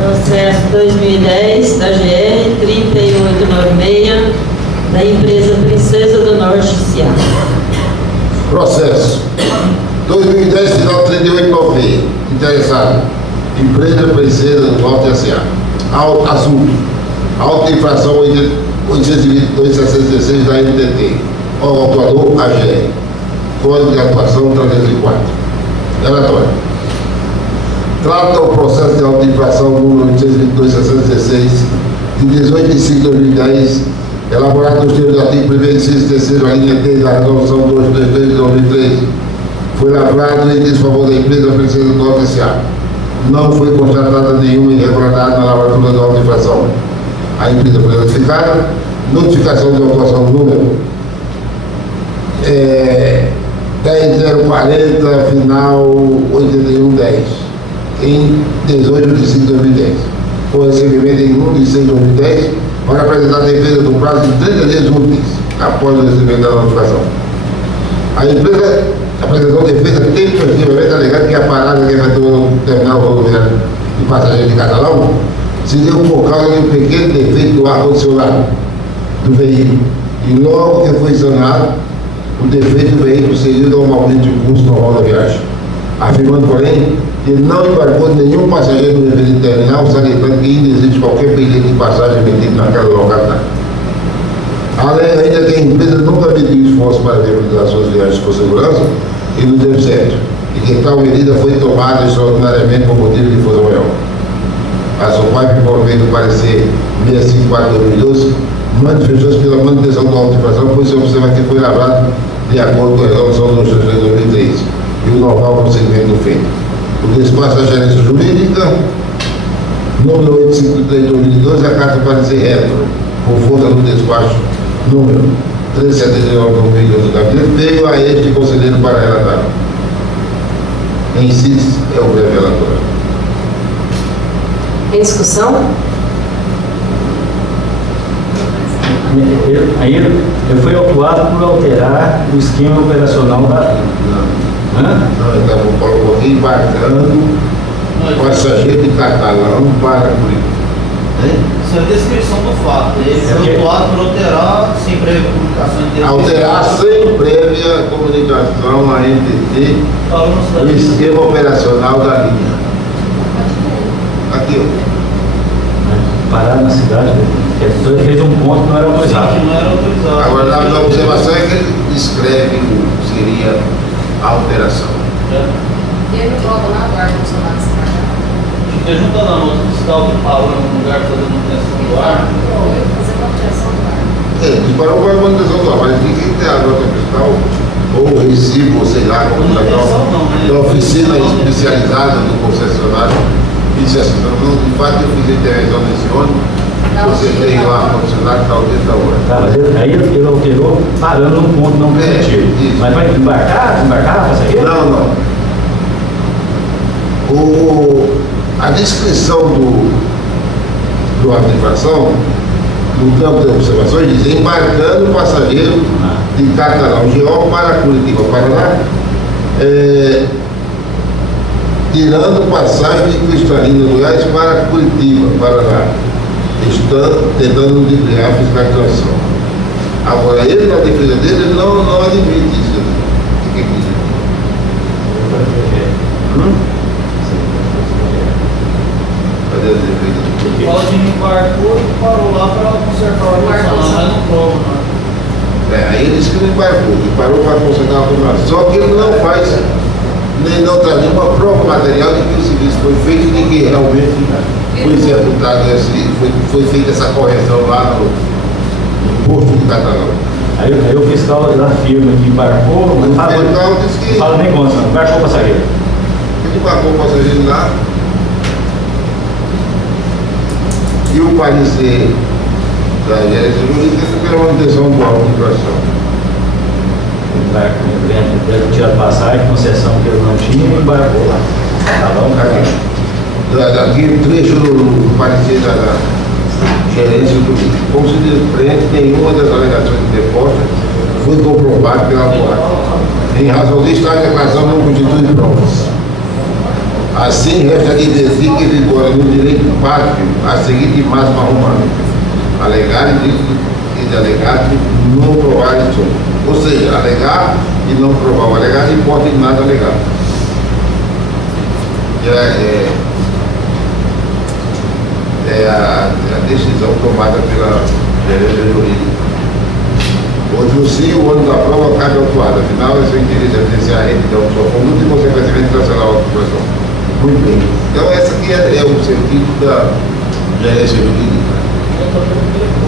Processo 2010 da GR 3896 da empresa Princesa do Norte S.A. Processo 2010, final 3896. Interessado: empresa Princesa do Norte S.A. Assunto: auto-infração 822.616 da NTT. Autuador AGR. Código de atuação 304. Relatório: trata o processo de auto-infração número 822.616 de 18 de 5 de 2010, elaborado nos termos do artigo 1º, inciso 3º, a linha T da resolução 223 de 2003. Foi lavrado em desfavor da empresa Princesa do Norte S.A. Não foi constatada nenhuma irregularidade na lavratura da auto-infração. A empresa foi notificada. Notificação de autuação número 10040, final 8110, em 18 de 5 de 2010. Foi recebimento em 1 de 6 de 2010 para apresentar a defesa do prazo de 30 dias úteis após o recebimento da notificação. A empresa apresentou defesa tempestivamente alegando que a parada que efetuou no terminal rodoviário de passageiros de Catalão se deu por causa de um pequeno defeito do ar-condicionado do veículo. E logo que foi sanado, o defeito do veículo seguiu normalmente o curso normal da viagem, afirmando, porém, que não embarcou nenhum passageiro no referido terminal, salientando que ainda existe qualquer bilhete de passagem vendido naquela localidade. Além ainda que a empresa nunca mediu esforço para viabilizar suas viagens com segurança e no tempo certo, e que tal medida foi tomada extraordinariamente por motivo de força maior. A SOPAIP, por meio do parecer 654/2012, manifestou-se pela manutenção do auto-infração, pois se observa que foi lavrado de acordo com a resolução do 2003 e o normal procedimento do feito. O despacho da gerência jurídica, número 853/2012, a carta parecer retro, por força do despacho número 1379 do vereador do gabinete, veio a este conselheiro para relatar. Em si é o breve relatório. Em discussão? Aí ele foi autuado por alterar o esquema operacional da. Não, ele estava embarcando passageiro de Catalão para Curitiba. Isso é a descrição do fato. Ele foi autuado por alterar sem prévia comunicação. Alterar sem prévia comunicação à NTT o esquema operacional da linha. Aqui, ó. Parar na cidade, ele fez um ponto que não era autorizado. Sim, não era autorizado. Agora, na observação é que ele descreve o que seria a alteração. E ele não coloca na guarda do celular desse cara. Porque juntando a nota fiscal que parou em um lugar fazendo manutenção do ar. Fazer manutenção do ar. Ele parou com a manutenção do ar, mas ninguém tem a nota fiscal ou o recibo, sei lá, como da oficina especializada do concessionário. Disse assim, de fato eu fiz a intervenção nesse ônibus, você tem lá a concessionária tal dia, tal hora. Tá, mas aí ele alterou parando num ponto não permitido. Isso. Mas vai embarcar passageiro? Não. A descrição do ato de infração, no campo de observações, diz embarcando o passageiro de Catalão GO para Curitiba, Paraná, tirando passagem de Cristalina, Goiás para Curitiba, Paraná, tentando ludibriar a fiscalização. Agora, ele, na defesa dele, ele não admite isso. Cadê a defesa? O Claudinho embarcou e parou lá para consertar o ar-condicionado, mas não prova, né? Aí ele disse que não embarcou, que parou para consertar a arrumação. Só que ele não faz, nem não traz nenhuma prova material de que o serviço foi feito e de que realmente foi executado, foi feita essa correção lá no posto de Catalão. Aí o fiscal da firma que embarcou, O fiscal disse que fala nem consta, embarcou o passageiro. ele embarcou o passageiro lá e o parecer da gerência jurídica pela manutenção do auto de infração. Ele tirou passagem, concessão que ele não tinha e embarcou lá. Estava um cara. Aqui trecho do parecer da gerência jurídica. Como se desprende, nenhuma das alegações de depósito foi comprovada pela coata. Em razão disso, a declaração não constitui provas. Assim, resta de dizer que vigora no direito pátrio a seguinte máxima romana: alegar e delegar não provar isso. Ou seja, alegar e não provar. O alegar não importa em nada alegar. É a decisão tomada pela gerência jurídica. Hoje o sim, o ônibus da prova cabe autuado. Afinal, é seu interesse evidenciar a retidão de sua conduta e, consequentemente, cancelar a autuação. Muito bem. Então, essa aqui é o sentido da gerência jurídica.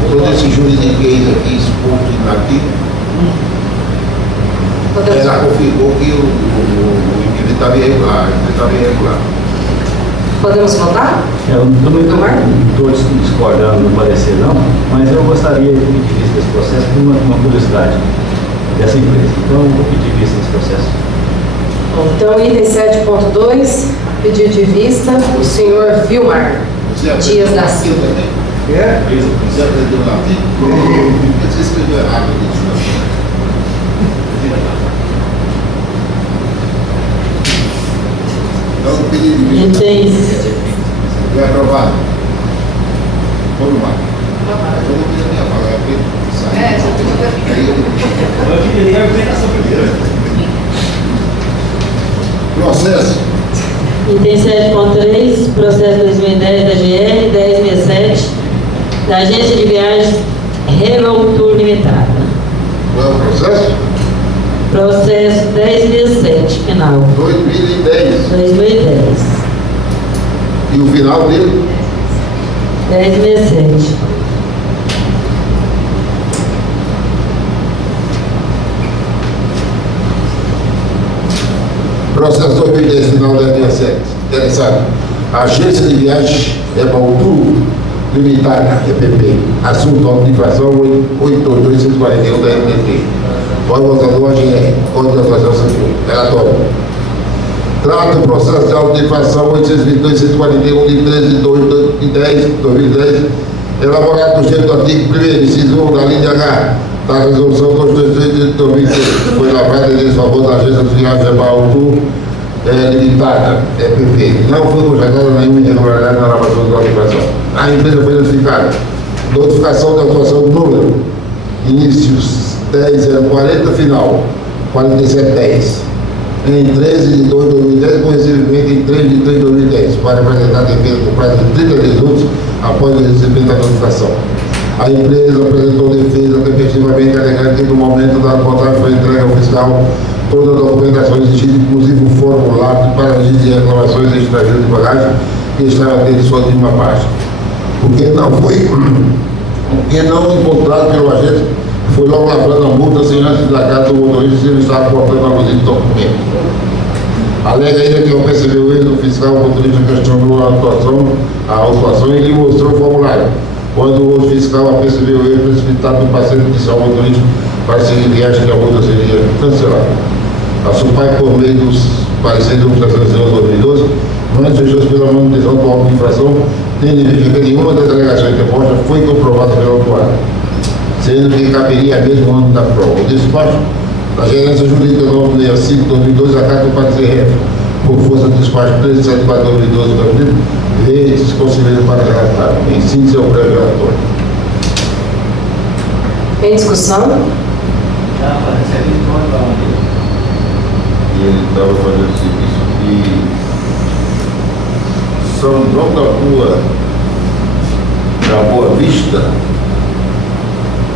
Todo esse juridiquês aqui exposto aqui, ela confirmou que o indivíduo estava irregular. Podemos votar? Eu também não estou discordando do parecer não, mas eu gostaria de pedir vista desse processo por uma curiosidade dessa empresa. Então eu vou pedir vista desse processo. Bom, então, item 7.2, pedido de vista, o senhor Vilmar Dias da Silva. Você aprendeu lá? Você escreveu errado aqui. Então, o pedido de vista foi aprovado. Vamos lá. Eu não queria nem falar, Eu queria a argumentação primeiro. processo. Item 7.3, processo 2010 da GR 1067, da Agência de Viagens Regal Tour Limitada. Qual é o processo? Processo 1067, final. 2010. 2010. E o final dele? 1067. Processo 2010, final da 17. Interessado. Agência de viagens Regal Tour Limitada, EPP. Assunto auto de infração 82241 da NTT. Votador AGR. Código da Atuação Civil. Relatório. Trata o processo de auto de infração 822.141 de 13 de 2010, elaborado do jeito do artigo 1º, inciso 1 da linha H da resolução 223 de 2013. Foi lavrada em desfavor da Agência dos Viagens de Bautu Limitada, EPP. Não foi constatada nenhuma irregularidade na lavação da infração. A empresa foi notificada. Notificação da atuação do número. Inícios 10.040, final 47.10. Em 13 de 2 de 2010, com recebimento em 3 de 3 de 2010, para apresentar a defesa por prazo de 30 minutos após o recebimento da notificação. A empresa apresentou defesa tempestivamente, alegando que no momento da reportagem foi entregue ao fiscal toda a documentação exigida, inclusive o formulário para registro de reclamações estrangeiras de bagagem, que estava dentro só de uma página. Porque não encontrado pelo agente, foi logo lavrando a multa sem antes da casa do motorista se ele estava portando a luz de documento. Alega ainda que ao perceber o erro do fiscal, o motorista questionou a autuação e lhe mostrou o formulário. Quando o fiscal percebeu o erro precipitado do paciente, disse ao motorista para seguir viagem que a multa seria cancelada. A SUPAI, por meio dos pareceres de 2012, manifestou pela manutenção do auto de infração, tendo em vista que nenhuma das alegações interpostas foi comprovada pelo autuário, sendo que caberia mesmo no âmbito da prova. O despacho da Gerência Jurídica 965/2012, a carta do parecer por força do despacho 1374/2012, veio esse conselheiro para relatar. Em síntese, é o breve relatório. Em discussão? E ele estava fazendo serviço de São João da Boa Vista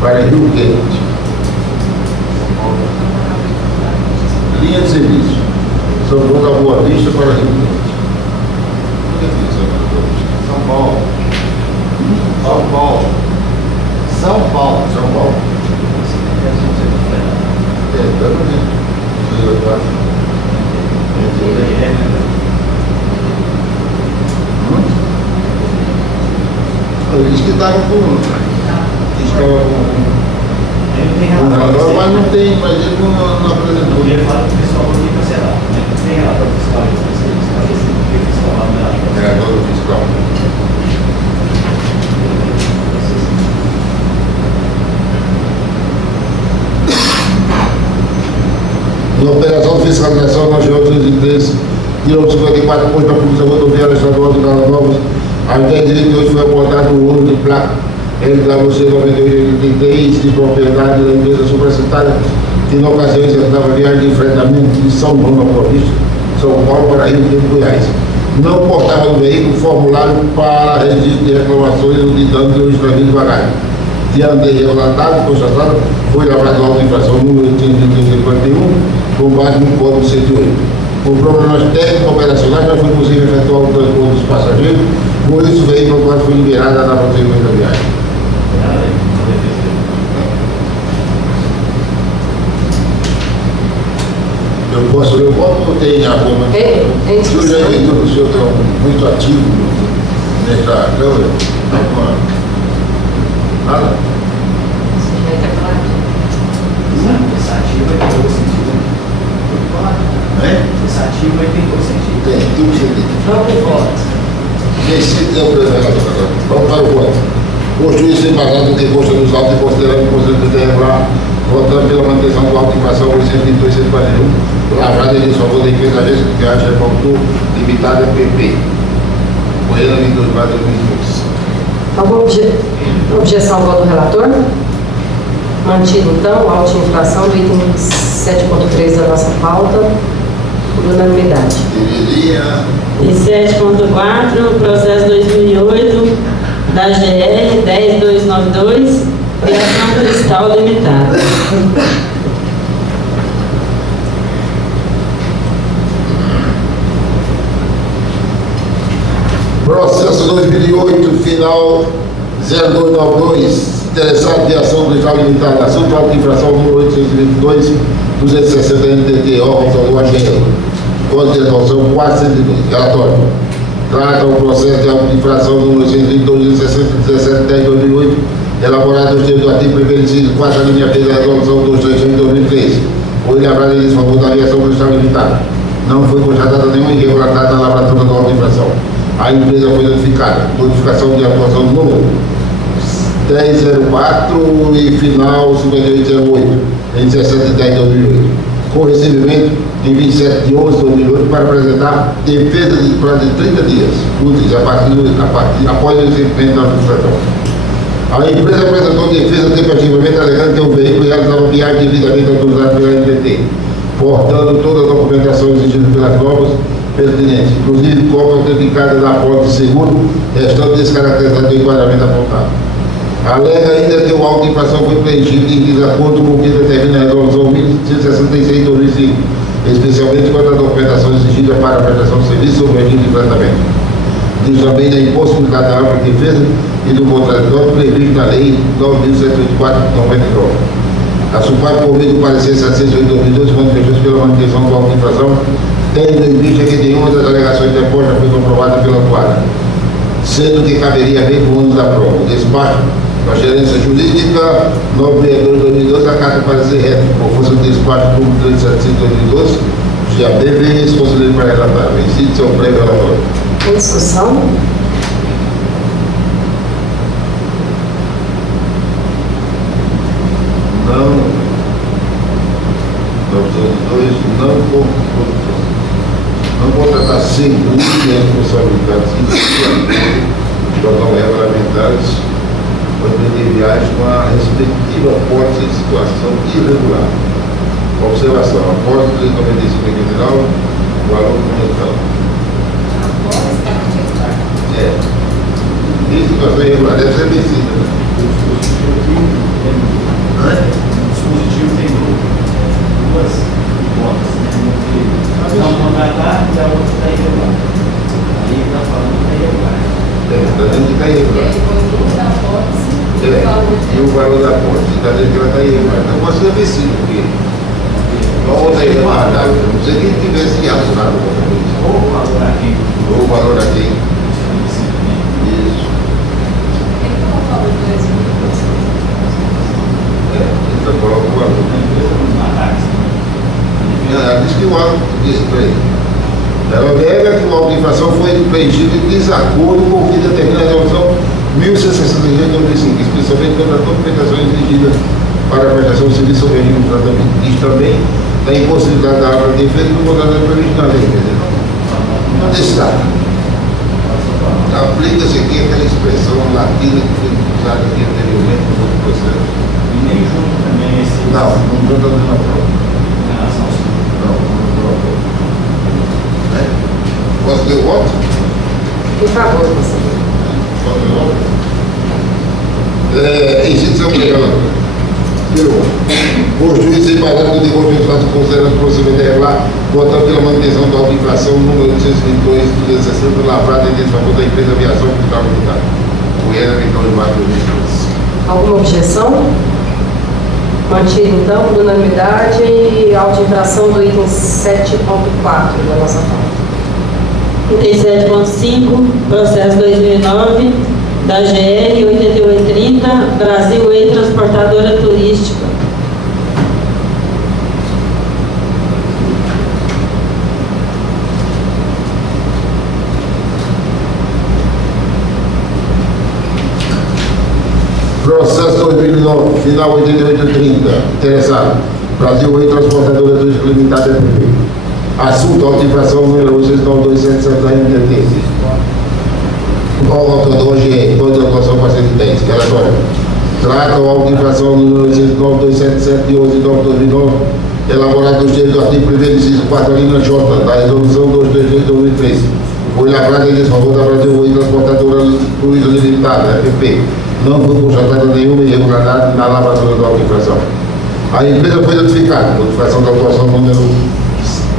para Rio Quente. Linha de serviço. São João da Boa Vista para Rio Quente. São Paulo. São Paulo. São Paulo. São Paulo. Exatamente. Ele disse que estava com. Agora, mas não tem, mas ele não apresentou. Ele fala que o pessoal não tem cancelado, né? Tem relatório fiscal, Relatório fiscal. Na operação de fiscalização na GO 313, quilômetro 54, posto da Polícia Rodoviária Estadual de Caldas, às 10h28 foi apontado o ônibus de placa LWC 9883 de propriedade da empresa supracitada, que na ocasião executava viagem de enfrentamento de São João da Boa Vista, São Paulo para Rio de Goiás. Não portava no veículo formulário para registro de reclamações ou de danos ou extravio de bagagem. Diante de relatado, constatado, foi lavrado auto de infração número 841, com base no Código 108. Por problemas técnicos operacionais, não foi possível efetuar o transporte dos passageiros, por isso o veículo foi liberado na prosseguimento da viagem. Eu posso ler o voto ou tem a forma? Em Se o Jair o senhor está muito ativo nesta Câmara, nada? Esse ativo aí tem todo sentido. Esse ativo aí tem todo sentido. Tem, tudo sentido. Vamos de voto. Nesse tempo, vamos para o voto. Construir sem embasado no que consta dos autos e considerando o conselho de regular, votando pela manutenção do auto de infração 822.141, lavrada em desfavor da empresa Agência de Viagem Bautu Limitada, PP. Goiânia, 22 de maio de 2012. Alguma objeção ao voto do relator? Mantido, então, o auto de infração do item 7.3 da nossa pauta, por unanimidade. E 7.4, processo 2008, da GR 10292, Criação Cristal Limitada. Processo 2008, final 0292, interessado de ação do Estado Limitada, assunto auto de infração número 822, 260 NTT, órgão do AGR, Código de Resolução 402, relatório. trata o processo de auto de infração número 122.617/10/2008, elaborado nos termos do artigo 1º, inciso 4, linha B da resolução 223 de 2013. Foi lavrada em desfavor da aviação do Estado Militar. Não foi constatada nenhuma irregularidade na lavratura da auto de infração. A empresa foi notificada. Notificação de atuação número 1004 e final 5808, em 17/10/2008. Com recebimento em 27/11/2008 para apresentar defesa de prazo de 30 dias úteis após o recebimento da notificação. A empresa apresentou defesa tempestivamente alegando que o veículo realizava viagem devidamente autorizada pela NTT, portando toda a documentação exigida pelas normas pertinentes, inclusive cópia autenticada da apólice de seguro, restando descaracterizado do enquadramento apontado. Alega ainda que o auto de infração foi preenchido em desacordo com o que determina a resolução 1166/2005, especialmente quanto à documentação exigida para a prestação de serviço sobre o regime de tratamento. Diz também da impossibilidade da ampla defesa e do contraditório previsto na Lei 9.184/99. A SUPAP, por meio do parecer 708/2012, manifestou pela manutenção do auto de infração, tendo em vista que nenhuma das alegações depostas foi comprovada pela autuada, sendo que caberia bem com o ônus da prova. O despacho da gerência jurídica 962/2012, a carta parecer reto, por força do despacho público 3705/2012, GABV, conselheiro para relatar. Vencido seu prévio relatório. Em discussão? Não contratar seguro de responsabilidade de órgãos regulamentares para vender viagem com a respectiva hipótese de situação irregular. Observação: após 395 o valor monetário. Isso, situação irregular deve ser vencida. O dispositivo tem duas hipóteses, não contratar e a outra está irregular. Aí está falando que está irregular. Está dentro de está irregular. E o valor da ponte, está dentro que ela está irregular. Então pode ser vencido, porque qual outra irregular? Não sei quem tivesse assinado ou o valor aqui. Ou o valor aqui. Isso. Então coloca o valor. Ela diz que o auto disse para ele. Ela alega que o auto de infração foi preenchido em desacordo com o que determina a resolução 1666/2005, especialmente quanto à documentação exigida para a prestação de serviço sobre regime de tratamento. Diz também da impossibilidade da ampla defesa do contrato previsto na lei. Quer dizer, não destaca. Aplica-se aqui aquela expressão latina que foi usada aqui anteriormente no outro processo. E nem junto também esse. Não junta na prova. Em relação ao segundo. Não prova. Posso ler o voto? Por favor, você. Posso ler o voto? Instituição Legislativa. O juiz em parâmetro de constituição considerando o procedimento irregular, votando pela manutenção da auto de infração número 822/260, lavrada em desfavor da empresa Aviação Militar Militar. Goiânia, 21 de março de 2012. Alguma objeção? Mantido então por unanimidade e auto de infração do item 7.4 da nossa pauta. Item 7.5, processo 2009, da GR 8830, Brasil E Transportadora Turística. Processo 2009, final 8830, interessado, Brasil E Transportadora Turística Limitada PP. Assunto, auto de infração número 69277 da NTT. Qual o autor GR, código de atuação 410, relatório. Trata o auto de infração número 69277 de 11 de 2009, elaborado nos termos do artigo 1º, inciso 4, linha J, da resolução 223 de 2013. Foi lavrada em desfavor da Brasil E Transportadora Turística Limitada, FP. Não foi constatada nenhuma irregularidade na lavratura da auto de infração. A empresa foi notificada, notificação da atuação número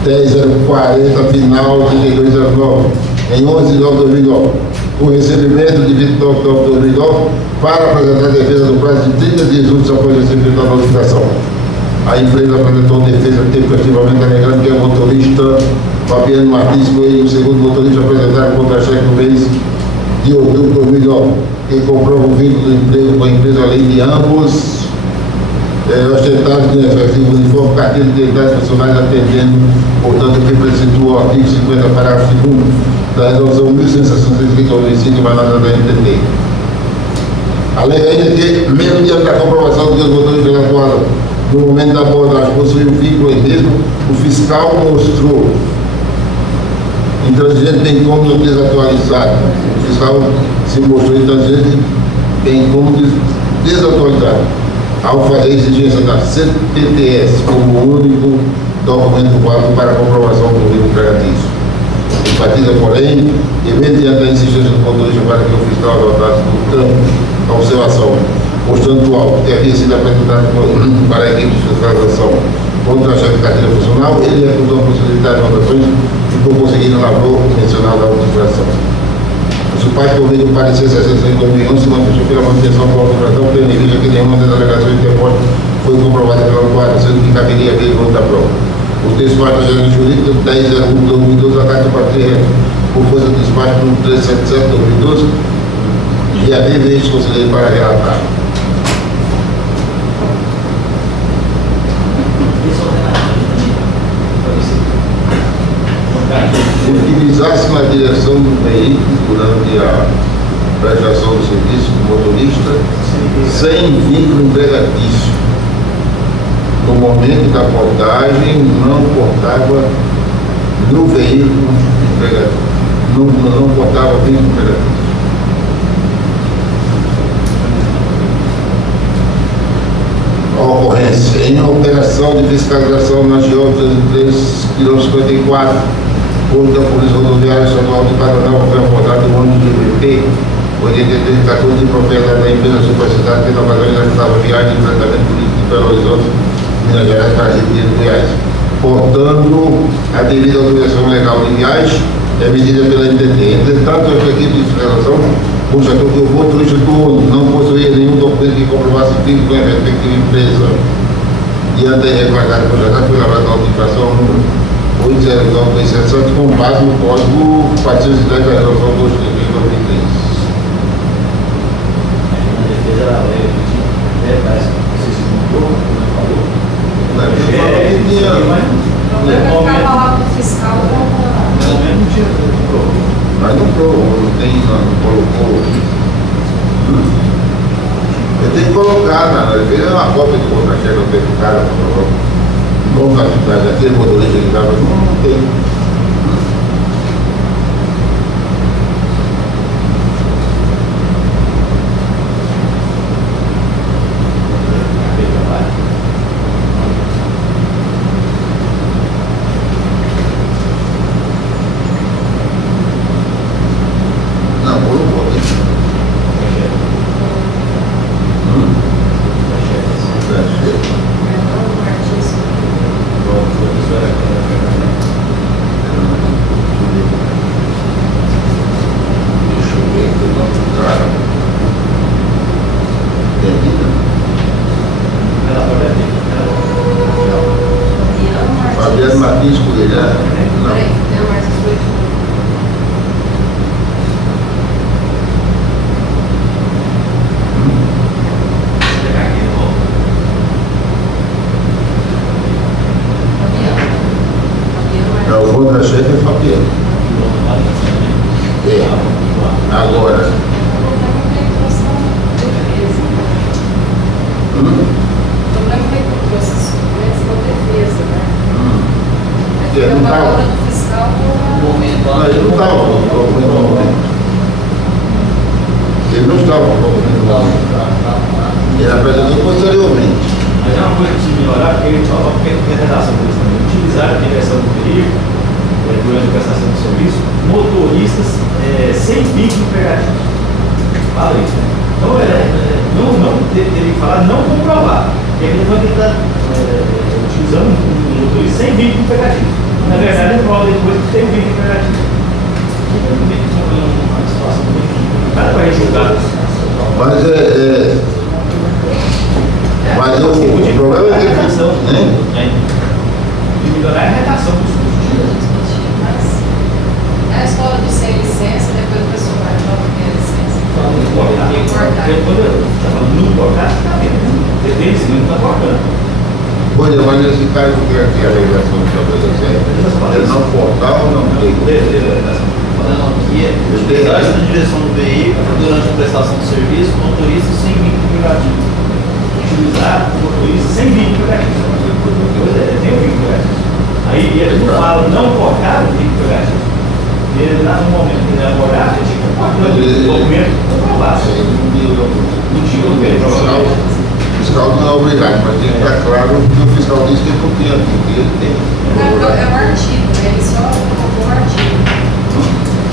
10040, final 3209, em 11 de 2009, com recebimento de 29 de 2009, para apresentar a defesa do prazo de 30 dias úteis após o recebimento da notificação. A empresa apresentou defesa tempestivamente alegando que o motorista Fabiano Martins foi o segundo motorista apresentado contra-cheque no mês de outubro de 2009, que comprova o vínculo do emprego com a empresa além de ambos ostentados no efetivo uniforme, carteira de identidade funcionários atendendo, portanto, o que precitua o artigo 50, parágrafo 2º da resolução 1163 do município emanada da NTT. Alega ainda que, mesmo diante da comprovação de que os motoristas atuaram no momento da abordagem possuíam o vínculo aí mesmo, o fiscal mostrou intransigente bem como desatualizado. O fiscal se mostrou intransigente bem como desatualizado ao fazer a exigência da CTTS como o único documento válido para a comprovação do vínculo empregatício. Enfatiza, porém, que mediante a insistência do motorista para que o fiscal adotasse no campo a observação, mostrando o alto que havia sido apresentado para a equipe de fiscalização contra a chefe de carteira funcional, ele recusou a possibilidade de anotações e por conseguir elaborou o mencionado da auto-infração. O pai, por meio do parecer 66 de 2011, se manifestou pela manutenção da auto-infração, tendo em vista que nenhuma das alegações interpostas foi comprovada pela autuada, sendo que caberia haver outra prova. O despacho da gerência jurídica 10.01 de 2012, a carta para ter por força do despacho número 377 de 2012, e a vez conselheiro para relatar. Utilizasse na direção do veículo durante a prestação do serviço do motorista sem vínculo empregatício. No momento da portagem, não portava no veículo empregatício. Não portava vínculo empregatício. A ocorrência em operação de fiscalização na GO 203, km 54, Porto da Polícia Rodoviária Estadual de Paraná, foi abordado no ônibus de BP, 8314, de propriedade da empresa Supercidade, que estava realizava viagem de tratamento político de Belo Horizonte, Minas Gerais, para Rio de Goiás. Portanto, a devida autorização legal de viagem é medida pela NTT. Entretanto, a equipe de fiscalização constatou que o motorista do ônibus não possuía nenhum documento que comprovasse o vínculo com a respectiva empresa. Diante da irregularidade constatada, foi elaborada a auto-infração número 809.277 com base no código 410 da resolução 233 de 2003. Na defesa da lei, parece que você se mudou, como falou. Não deve ficar falando do fiscal. Não tinha prova. Mas não provou, não colocou. Eu tenho que colocar, ele fez uma cópia do contra-cheque, eu tenho que cara, não vai ficar daquele motorista que estava, não tem. Fabiano Martins Coelho, o contra-cheque é Fabiano. Agora. O problema foi que eu trouxe os documentos da defesa, né? Ele não estava. Do fiscal No momento, Ele não estava no momento. Ele não estava no momento. Ele apresentou posteriormente. Mas é uma coisa que precisa melhorar, porque ele só porque a redação deles também. Utilizar a direção do veículo durante a prestação do serviço, motoristas sem vínculo empregatício. Fala isso, né? Então, não teria que falar não comprovar. Porque ele vai estar utilizando um motorista sem vínculo empregatício. Na verdade, ele prova depois que tem um vínculo empregatício. Uma situação muito complicada para julgar. Mas o problema é que melhorar a redação dos cursos. de sem licença, depois a pessoa vai para a primeira licença. Quando eu estou falando no cortar, você está vendo? Depende se não está cortando. Pois é, mas esse cara não quer que a legislação de ele não cortar ou não tem. Falando aqui, utilidade da direção do veículo durante a prestação de serviço, motorista sem vínculo privativo. Utilizar o motorista sem vínculo privativo. Tem o vínculo privativo. Aí ele não fala não cortar o vínculo privativo. Ele, no momento que ele abordar, ele tinha que cortar o documento comprovado. Não tinha o documento. O fiscal não é obrigado, mas tem que estar claro que o fiscal disse que ele não tinha aqui, que ele tem. É o artigo, ele só colocou o artigo.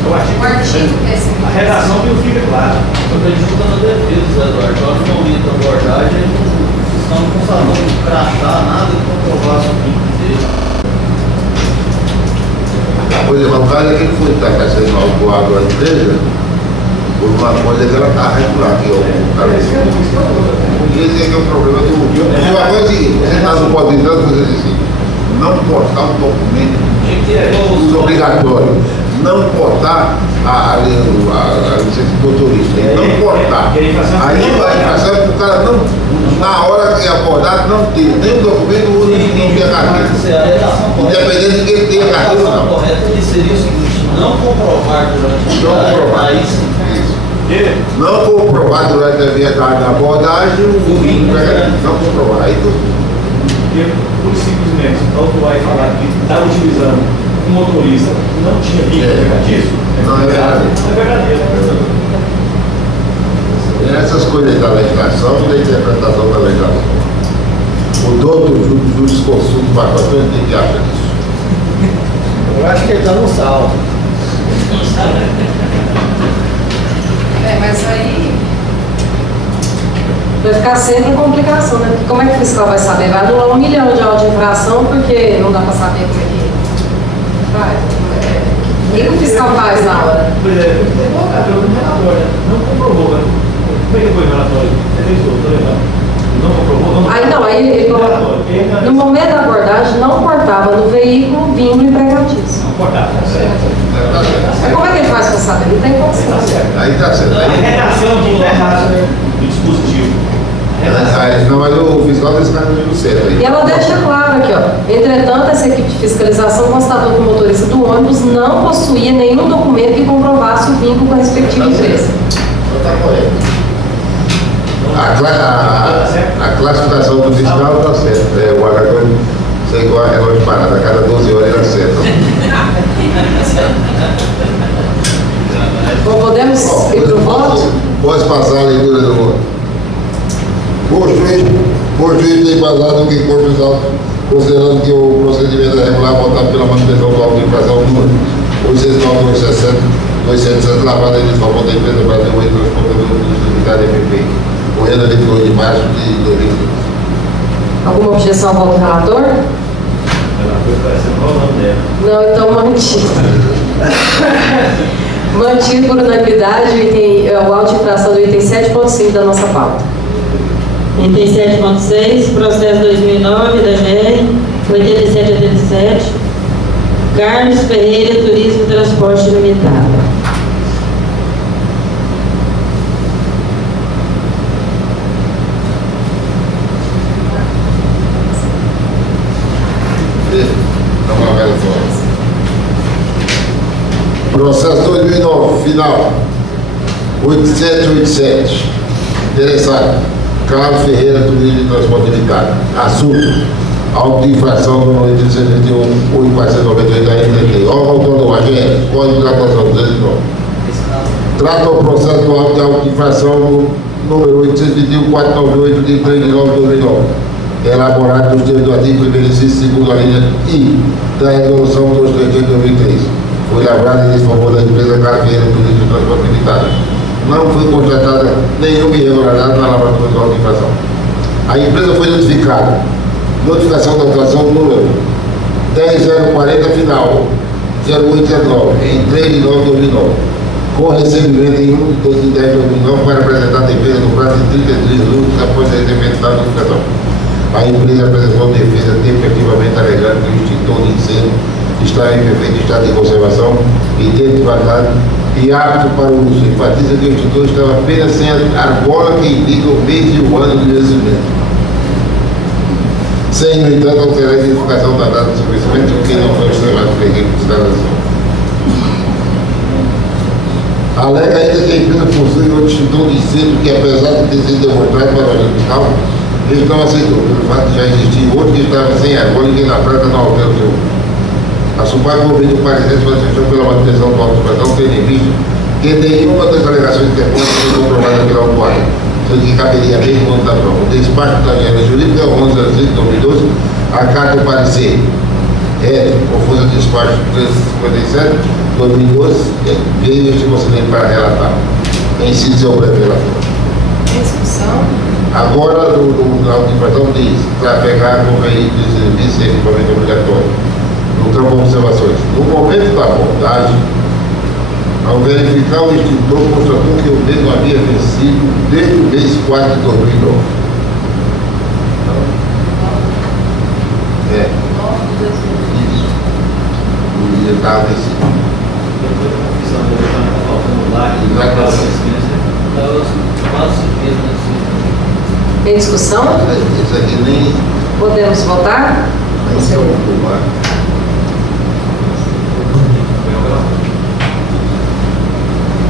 O artigo que é esse. A redação que fica clara. Eu acredito na defesa, Eduardo. No momento da abordagem, eles não conseguiam crachar nada que comprovasse o vínculo dele. Por exemplo, o cara que foi estar sendo autuado a empresa, por uma coisa que ela está regular, que é o cara esse é que é o problema do. Uma coisa é seguinte, você está no pode entrar, você diz assim, não portar um documento obrigatório, não portar a licença de motorista, não portar. Aí vai passando para o cara não, na hora que é abordado, não ter nem o documento, ou não tem a carteira. Independente de quem tem a carteira ou não. Correto seria o seguinte, não comprovar durante a não comprovar durante a via da abordagem o vínculo, não comprovar. Aí por simplesmente autuar e falar que está utilizando um motorista que não tinha vínculo privativo, não é verdade. É verdadeiro. Essas coisas da legislação e da interpretação da legislação. O dono do discurso do pacote tem que achar disso. Eu acho que ele está no sal. Mas aí vai ficar sempre em complicação, né? Porque como é que o fiscal vai saber? Vai anular 1 milhão de auto de infração porque não dá para saber como é que faz. O que o fiscal faz na hora? Pois é, pelo relatório, né? Não comprovou, né? Como é que foi o relatório? Estou lembrando. Não comprovou, não. Aí não, aí ele coloca. No momento da abordagem, não portava no veículo vínculo empregatício. Não portava, tá certo. Mas como é que ele faz para saber? Não tem condição. Aí está certo. A redação de errado do dispositivo. Não, mas o fiscal está no certo. E ela deixa claro aqui, ó. Entretanto, essa equipe de fiscalização constatou que o motorista do ônibus não possuía nenhum documento que comprovasse o vínculo com a respectiva empresa. Está correto. A classificação do fiscal está certa. O Aragão, isso é igual a relógio parado, a cada 12 horas ele acerta. Bom, podemos ir para o voto? Posso passar a leitura do voto. Por juiz tem vazado que corpo fiscal, considerando que o procedimento é regular votado pela manutenção do auto de infração número 809-267, lavada de favor da empresa Brasil 8 transportador do Estado MP, correndo de 2 de março de 2020. Alguma objeção ao voto do relator? Não, então mantido. Mantido por unanimidade o auto de infração do item 7.5 da nossa pauta. Item 7.6, processo 2009 da GR 8787, Carlos Ferreira Turismo e Transporte Limitado. Processo 2009, final 8787. Interessado, Carlos Ferreira, Turismo e Transporte Limitado. Assunto: auto de infração no 871-8498 da NTT. Órgão autônomo, AGR, Código de Atuação 209. Trata o processo do auto de infração número 821-498 de 3 de 9 de 2009. Elaborado nos termos do artigo 1, segundo a linha I da Resolução 238 de 2003. Foi lavrado em desfavor da empresa Carlos Ferreira, Turismo e Transporte Limitado. Não foi constatada nenhuma irregularidade na lavratura do auto de infração. A empresa foi notificada. Notificação da atuação número 10040 final 0819 em 3 de 9 de 2009. Com recebimento em 1 de 12 de 10 de 2009 para apresentar a defesa no prazo de 33 minutos após o recebimento da notificação. A empresa apresentou defesa efetivamente alegando que o extintor de incêndio está em perfeito estado de conservação e dentro de validade e apto para o uso. Enfatiza que o extintor estava apenas sem a argola que indica o mês e o ano de vencimento. Sem, no entanto, alterar a identificação da data de seu vencimento, que não foi observado pela equipe de instalação. Alega ainda que a empresa possui um extintor de incêndio que, apesar de ter sido demonstrado para o hospital, ele não aceitou, pelo fato de já existir outro que estava sem argola e que na prática não altera o seu uso. A SUPAR convida o parecer de satisfação pela manutenção do auto-expansão, tendo em vista que nenhuma das alegações interpostas foi comprovada pela autuária, sendo que caberia mesmo no da prova. O despacho da agenda jurídica 11/05/2012, a carta do parecer é confusa despacho 357/2012, veio este conselheiro para relatar. Em si, seu breve relator. Tem discussão? Agora, na auto-expansão diz trafegar com veículos de serviço e equipamento obrigatório. No campo de observações. No momento da abordagem, ao verificar o extintor, constatou que o mesmo havia vencido desde o mês 4 de 2009. Isso. O dia estava vencido. Tem discussão? Isso aqui nem. Podemos votar? Nem se ocupar.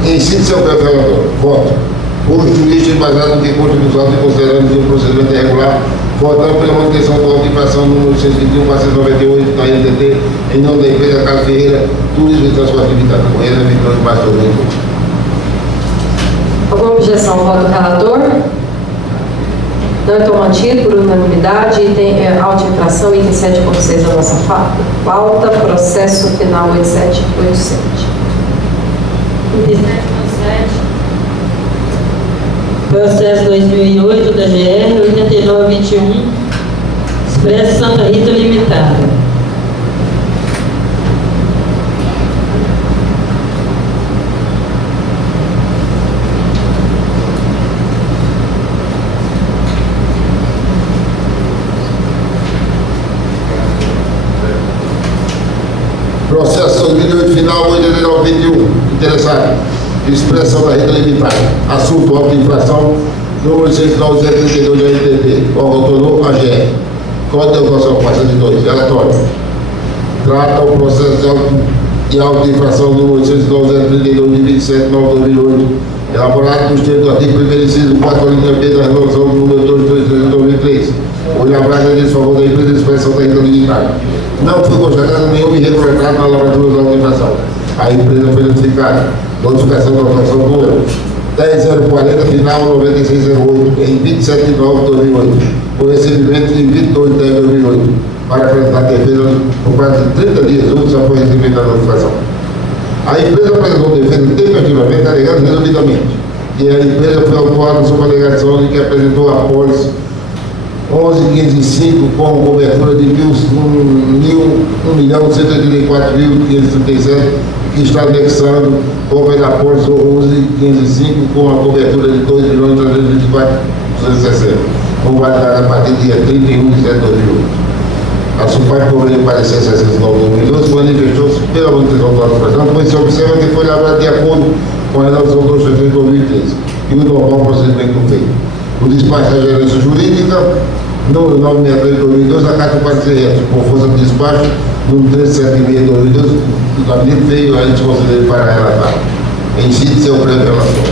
Em síntese, seu revelador, voto. O juiz, embasado no que consta dos autos e considerando que o procedimento é irregular, votando pela manutenção do auto de infração número 821/498 da NTT, em nome da empresa Carlos Ferreira, Turismo e Transporte Limitado, Correia 22 de março de 2020. Alguma objeção ao voto do relator? Não então mantido por unanimidade. Item auto-infração, item 7.6 da nossa pauta, processo final 8787. Processo 2008 da GR 8921, Expresso Santa Rita Limitada. Processo 2008 final 8921. Interessado. Expressão da renda limitada. Assunto auto-infração número 6.932 da NTT. Autor AGR. Código de Educação 402. Relatório. Trata o processo de auto-infração número 6.932 de 27/9/2008. Elaborado nos termos do artigo 1º inciso 4 linha B da resolução número 233 de 2003. Olha a braga em desfavor da empresa de expressão da renda limitada. Não foi constatado nenhum irregularidade na elaboração da auto-infração. A empresa foi notificada. Notificação da autuação número 10.040, final 9608, em 27/9/2008, por recebimento em 22/10/2008, para apresentar defesa por prazo de 30 dias úteis após recebimento da notificação. A empresa apresentou defesa tempestivamente, alegando resumidamente que a empresa foi autuada sob a alegação de que apresentou apólice 11.505 com cobertura de 1.184.537, que está anexando cópia da apólice 11.505 com a cobertura de 2.324.260, com validade a partir do dia 31 de setembro de 2008. A SUPAR, por meio do parecer 69/2012, manifestou-se pela manutenção do auto-infração, pois se observa que foi elaborado de acordo com a resolução 233 de 2013 e o normal procedimento feito. O despacho da gerência jurídica, número 963 de 2012, a carta do parecer reto, por força do despacho, número 376 de 2012, do gabinete veio a gente conselheiro para relatar. Em síntese, seu breve relator.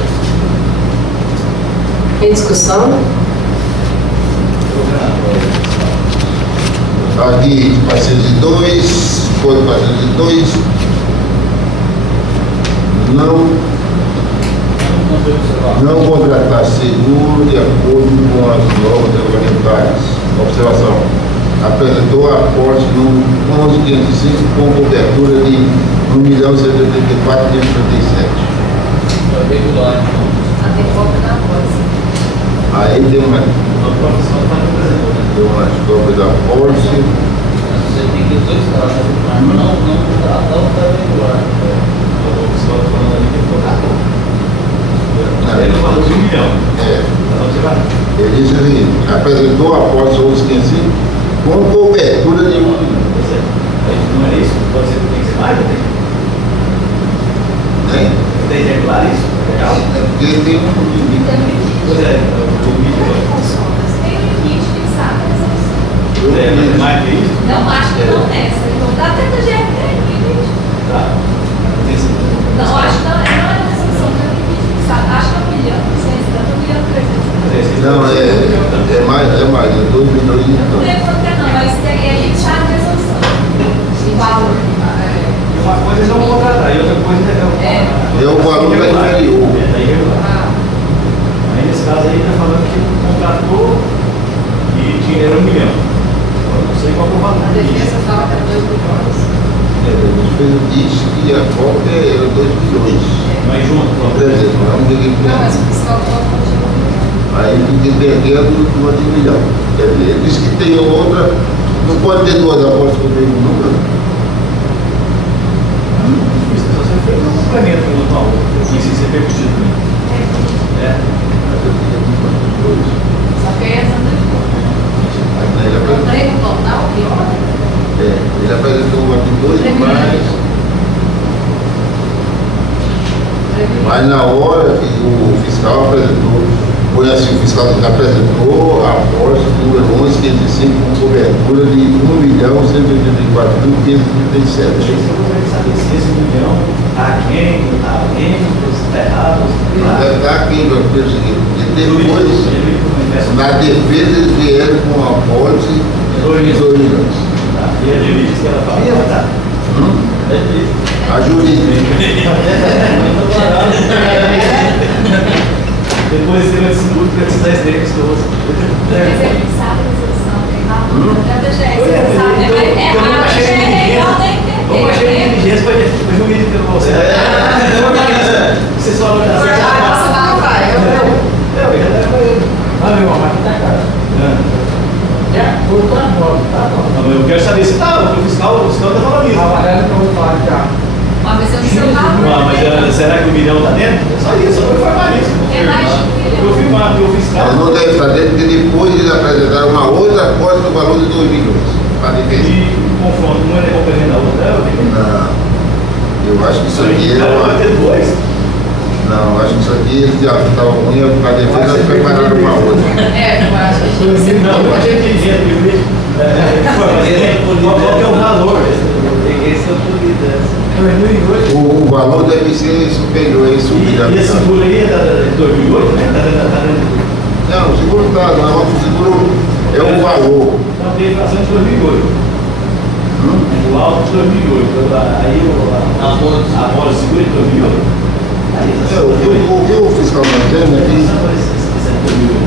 Em discussão? Aqui, parceiro de 2, código parceiro de 2, não contratar seguro de acordo com as normas regulamentares. Observação. Apresentou aporte número 11.505 com cobertura de 1.184.037. Regular. Tem cópia da apólice. Aí tem uma cópia da apólice. Você tem que os dois casos, mas não contratar o cara regular. Ele falou de 1 milhão. Ele disse assim, apresentou a apólice 11.505 com cobertura de 1 milhão. Não Não é isso? Pode ser que tem que ser mais, não tem? Né? Tem regular isso? Legal? É porque tem um limite. Pois é, o limite Tem um limite fixado na resolução. é mais que isso? Não, acho que não nessa. Então, dá até do GR tem limite. Tá. Não, acho que não é na resolução, tem um limite fixado. Acho que é 1 milhão, não sei se é 1 milhão 300. Não, é mais, é 2 milhões de Não tanto. tem quanto é não, mas tem aí já na resolução. O valor. Uma coisa é não contratar e outra coisa É o valor da inferior. É irregular. Aí nesse caso aí está falando que contratou e dinheiro 1 milhão. Eu não sei qual é o valor. A defesa fala que era 2 milhões. A defesa diz que a cota era 2 milhões. Mas junto, Por exemplo, vamos ver aqui. Não, mas o fiscal fala que continua. Aí fica perdendo uma de 1 milhão. Quer dizer, ele diz que tem outra. Não pode ter duas apostas com o mesmo número. Você fez um complemento com o outro, que se ser permitido também. É. Só que aí é essa Ele apresentou, prêmio total, pior. ele apresentou uma de 2 mais. Mas na hora que o fiscal apresentou, foi assim, o fiscal apresentou a aposta do número 1155 com cobertura de 1.184.537. Eu gostaria de saber se esse 1 milhão está quem, não está alguém, está errado. Deve estar aqui, meu filho, o seguinte, e depois, na defesa, eles vieram com a apólice de 2 milhões. E a jurídica que ela fala, tá? A jurídica. Depois você vai se dúvida para precisar esse daí que estou. Mas ele sabe a resolução, tem errado. Cada GR, Eu você sabe, não é errado, achei é legal, tem que Vamos achar entender. inteligência para jurídica pelo você. Você só olha assim. Nossa, vai. Meu irmão, mas tá caro. Eu quero saber se tá, o fiscal tá falando isso. Mas eu não sei o valor. Mas será que o 1 milhão tá dentro? Só isso, eu vou informar isso. É mais de 1 milhão. Eu filmar, porque o fiscal. Ela não deve estar dentro, porque depois eles apresentaram uma outra aposta no valor de 2 milhões. Para defesa. E o confronto, uma é complemento da outra, Não. Eu acho que isso aqui é uma. vai ter dois. Não, eu acho que isso aqui eles já estavam ruim, a defesa prepararam uma outra. É, eu acho que Não, eu achei inteligente, jurídico. Qual que é o valor? Esse é o tudo. O valor deve ser superior a isso. E esse seguro aí é de 2008, né? Não, o seguro está, não, o seguro é o valor. Não, tem inflação de 2008. O alto de 2008. Aí a bola de seguro é de 2008. Aí É, o que o fiscal mantém aqui? esse é de 2008.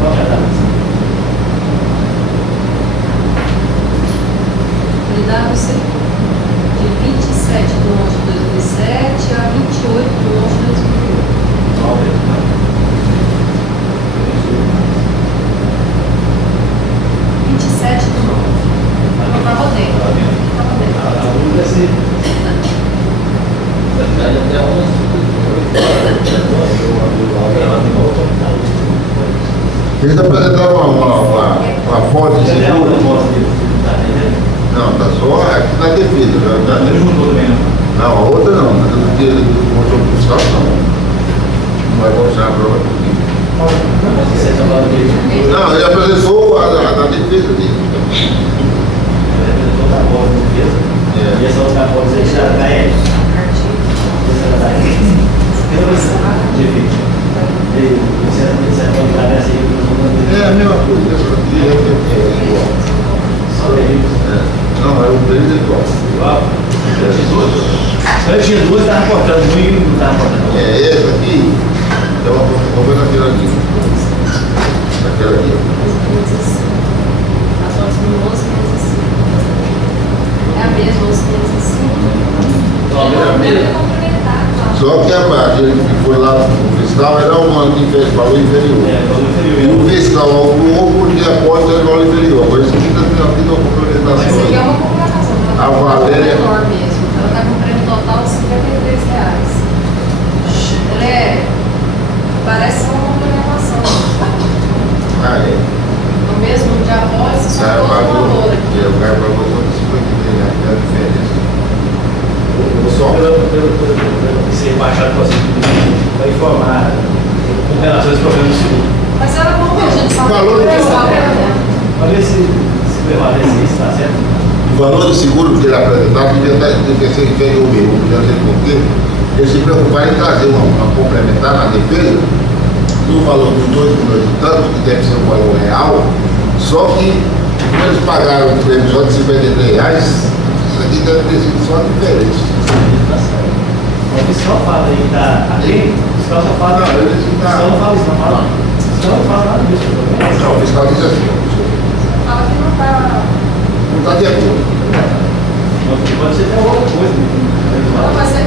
Qual que é a data? ele dá no segundo. De 27 de 11 de 2007 a 28 de 11 de 2008. 27 de 9. Estava dentro. Estava dentro. A dúvida é se. Eles apresentaram uma foto de Cadê a outra seguro. moto dele? Não, tá só aqui na defesa. Já, Ele juntou também, não? não, a outra não, mas do que ele mostrou pro fiscal não. Não vai mostrar a prova aqui. Você está falando dele. Não, ele apresentou a defesa dele. Ele apresentou outra moto de defesa. É. E essa outra moto aí já da L. Essa era da L. De efeito. Você é contra essa aí? É a mesma coisa, essa aqui é igual. Só ele. Não, é o deles é igual. Igual? Eu tinha duas, estava cortando um e não estava cortando. É, essa aqui é uma foto daquela aqui. Daquela aqui. As outras mil 11 meses assim. É a mesma, 11 meses assim. Só que a parte que foi lá no fiscal era um ano de valor inferior. E o fiscal autuou porque a aposta era valor inferior. Agora isso aqui está tendo uma Mas isso aqui é complementação. uma complementação. A Valéria- menor mesmo. Ela está com prêmio total de R$53. Parece uma complementação. Ah, é. O mesmo de após, O só cara outro pagou. valor aqui. O cara pagou só 53 reais. só pelo ser baixado para informar com relação a esse problema do seguro. Mas era bom que a gente sabe. Para ver se prevalece isso, está certo? O valor do seguro que ele apresentar devia ser feito o mesmo, não sei porquê. Eles se preocuparam em trazer uma complementar na defesa do valor dos 2 milhões e tanto, que deve ser um valor real, só que como eles pagaram o prêmio só de R$53, isso aqui deve ter sido só a diferença. O fiscal fala aí da lei, o fiscal só fala. Não, ele não fala isso, não fala. O fiscal não fala nada disso. Não, o fiscal diz assim. Fala que não está. Não está de acordo. Pode ser até outra coisa. Não, mas é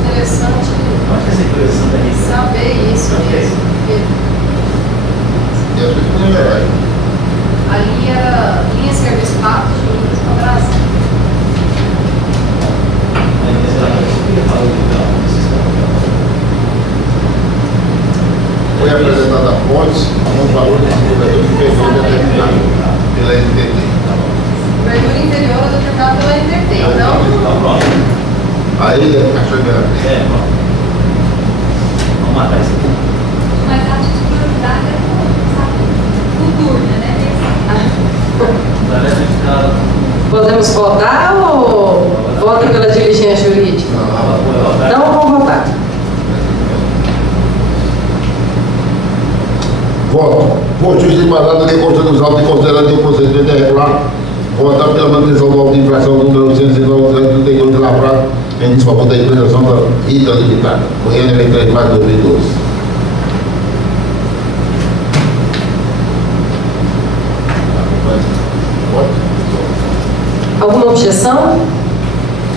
interessante Acho que essa interessante aí. saber isso mesmo. Porque E as pessoas não melhoram. ali era linha serviço rápido de Minas para o Brasil. Foi apresentada a fontes com valor de cobertura inferior determinado pela NTT. Cobertura interior determinada pela NTT. Então, Aí achou que era. Vamos matar isso aqui. mas a prioridade é futurna, né? Podemos votar ou vota pela diligência jurídica? Então vamos votar. Voto. Por juiz de mandado que consta dos autos e considerando que o procedimento é regular, votar pela manutenção do auto de infração número 832 de Lavrado em desfavor da implementação da ITA limitada. Goiânia 23 de março de 2012. Alguma objeção?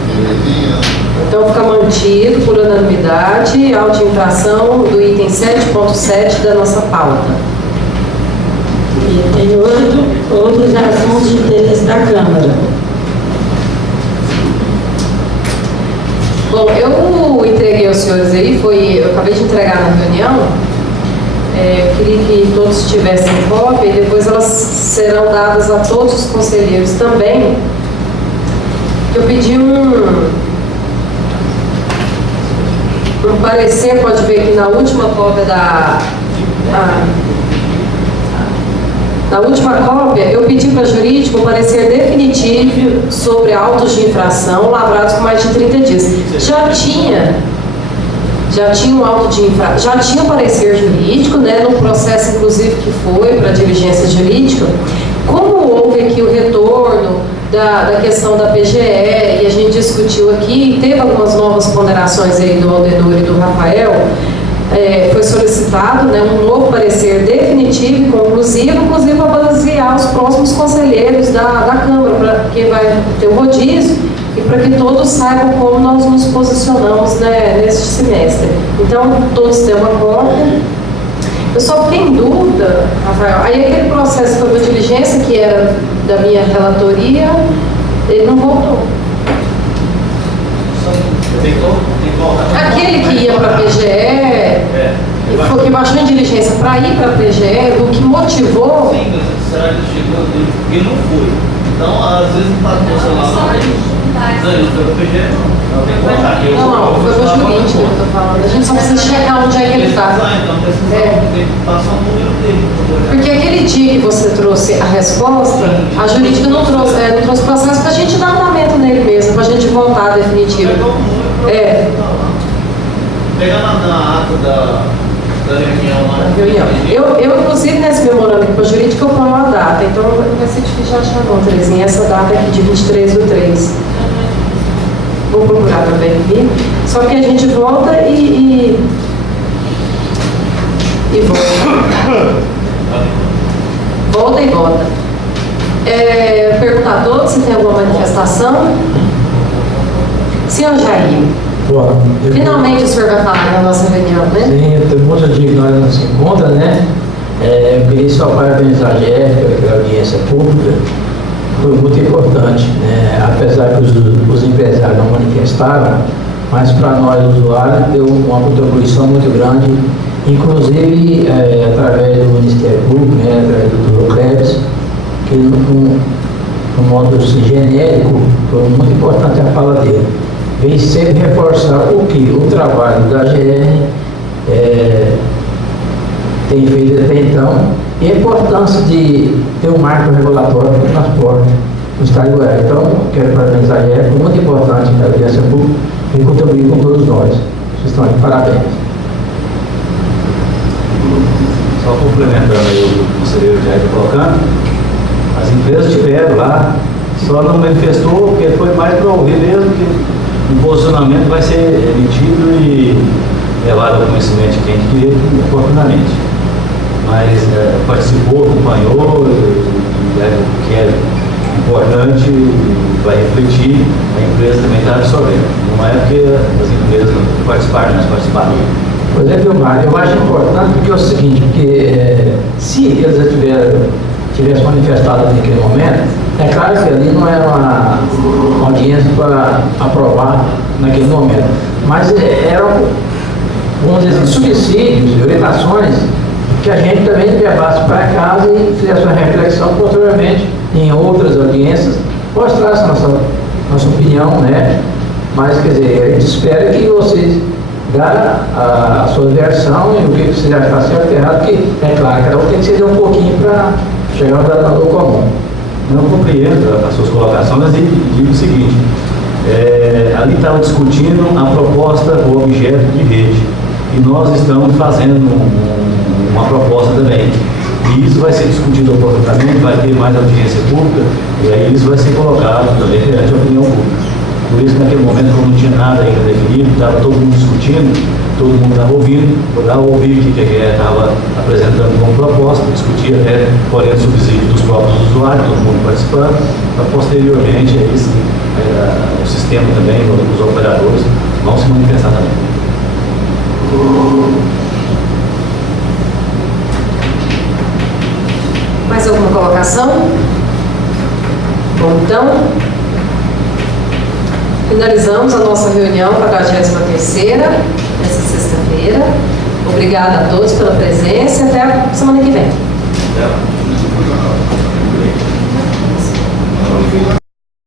Belezinha. Então fica mantido por unanimidade a auto-infração do item 7.7 da nossa pauta. E tem outros assuntos de interesse da Câmara. Bom, eu entreguei aos senhores aí, eu acabei de entregar na reunião, queria que todos tivessem cópia e depois elas serão dadas a todos os conselheiros também. Eu pedi um parecer, pode ver que na última cópia na última cópia, eu pedi para a jurídica um parecer definitivo sobre autos de infração lavrados com mais de 30 dias. Já tinha um auto de infração, já tinha um parecer jurídico, né, no processo inclusive que foi para a diligência jurídica. Como houve aqui o retorno da questão da PGE e a gente discutiu aqui, teve algumas novas ponderações aí do Aldenor e do Rafael, foi solicitado, né, um novo parecer definitivo e conclusivo, inclusive para basear os próximos conselheiros da Câmara, porque vai ter o rodízio e para que todos saibam como nós nos posicionamos, né, neste semestre. Então, todos têm uma cópia. Eu só fiquei em dúvida, Rafael, aí aquele processo foi uma diligência que era da minha relatoria, ele não voltou. Aquele que ia para a PGE, que baixou em diligência para ir para a PGE, o que motivou... Sim, mas será que chegou e não foi? Então, às vezes não está funcionando. Não, foi PGE, não tem que contar. Não, foi o jurídico que eu estou falando. A gente só precisa checar onde é que ele está. Então, precisa passar o número dele. Porque aquele dia que você trouxe a resposta, a jurídica não trouxe processo para a gente dar andamento nele mesmo, para a gente voltar definitivo. Pega na ata da reunião lá. Eu, inclusive, nesse memorando para a jurídica, eu ponho a data, então não vai ser difícil achar não, Terezinha, essa data aqui de 23/3. Vou procurar também aqui. Só que a gente volta e volta. Volta e volta. Perguntar a todos se tem alguma manifestação. Senhor Jair, finalmente o senhor vai falar na nossa reunião, né? Sim, tem muitos dias que nós não se encontra, né? Eu queria só parabenizar a Jéssica pela audiência pública, foi muito importante, né? Apesar que os empresários não manifestaram, mas para nós usuários deu uma contribuição muito grande, inclusive através do Ministério Público, né? Através do Dr. Krebs, que no modo assim, genérico, foi muito importante a fala dele. Vem sempre reforçar o que o trabalho da GR tem feito até então e a importância de ter um marco regulatório para o transporte no estado de Goiás. Então, quero parabenizar a GR, foi muito importante a audiência pública e contribuir com todos nós. Vocês estão aqui, parabéns. Só complementando aí o conselheiro Jair colocando, as empresas tiveram lá, só não manifestou porque foi mais para ouvir mesmo que o posicionamento vai ser emitido e levado ao conhecimento de quem queria oportunamente. Mas participou, acompanhou e que é importante, vai refletir, a empresa também está absorvendo. Não é porque as empresas não participaram, mas participaram. Pois é, Vilmar, eu acho importante porque é o seguinte, porque se eles já tivessem manifestado naquele momento, é claro que ali não era uma audiência para aprovar naquele momento, mas eram, vamos dizer assim, subsídios, orientações que a gente também levasse para casa e fizesse uma reflexão posteriormente em outras audiências, mostrasse nossa opinião, né? Mas, quer dizer, a gente espera que vocês dar a sua versão e o que você acha que está certo e errado, porque é claro, cada um tem que ceder um pouquinho para chegar ao denominador comum. Não compreendo as suas colocações e digo o seguinte, ali estava discutindo a proposta, o objeto de rede, e nós estamos fazendo uma proposta também. E isso vai ser discutido oportunamente, vai ter mais audiência pública, e aí isso vai ser colocado também perante a opinião pública. Por isso, naquele momento, como não tinha nada ainda definido, estava todo mundo discutindo, todo mundo estava ouvindo, eu dava ouvir o que a GE estava apresentando como proposta, discutia até colhendo subsídio dos próprios usuários, todo mundo participando, para posteriormente, aí sim, o sistema também, os operadores vão se manifestar também. Mais alguma colocação? Bom, então, finalizamos a nossa reunião para a 43ª, nessa sexta-feira. Obrigada a todos pela presença e até a semana que vem.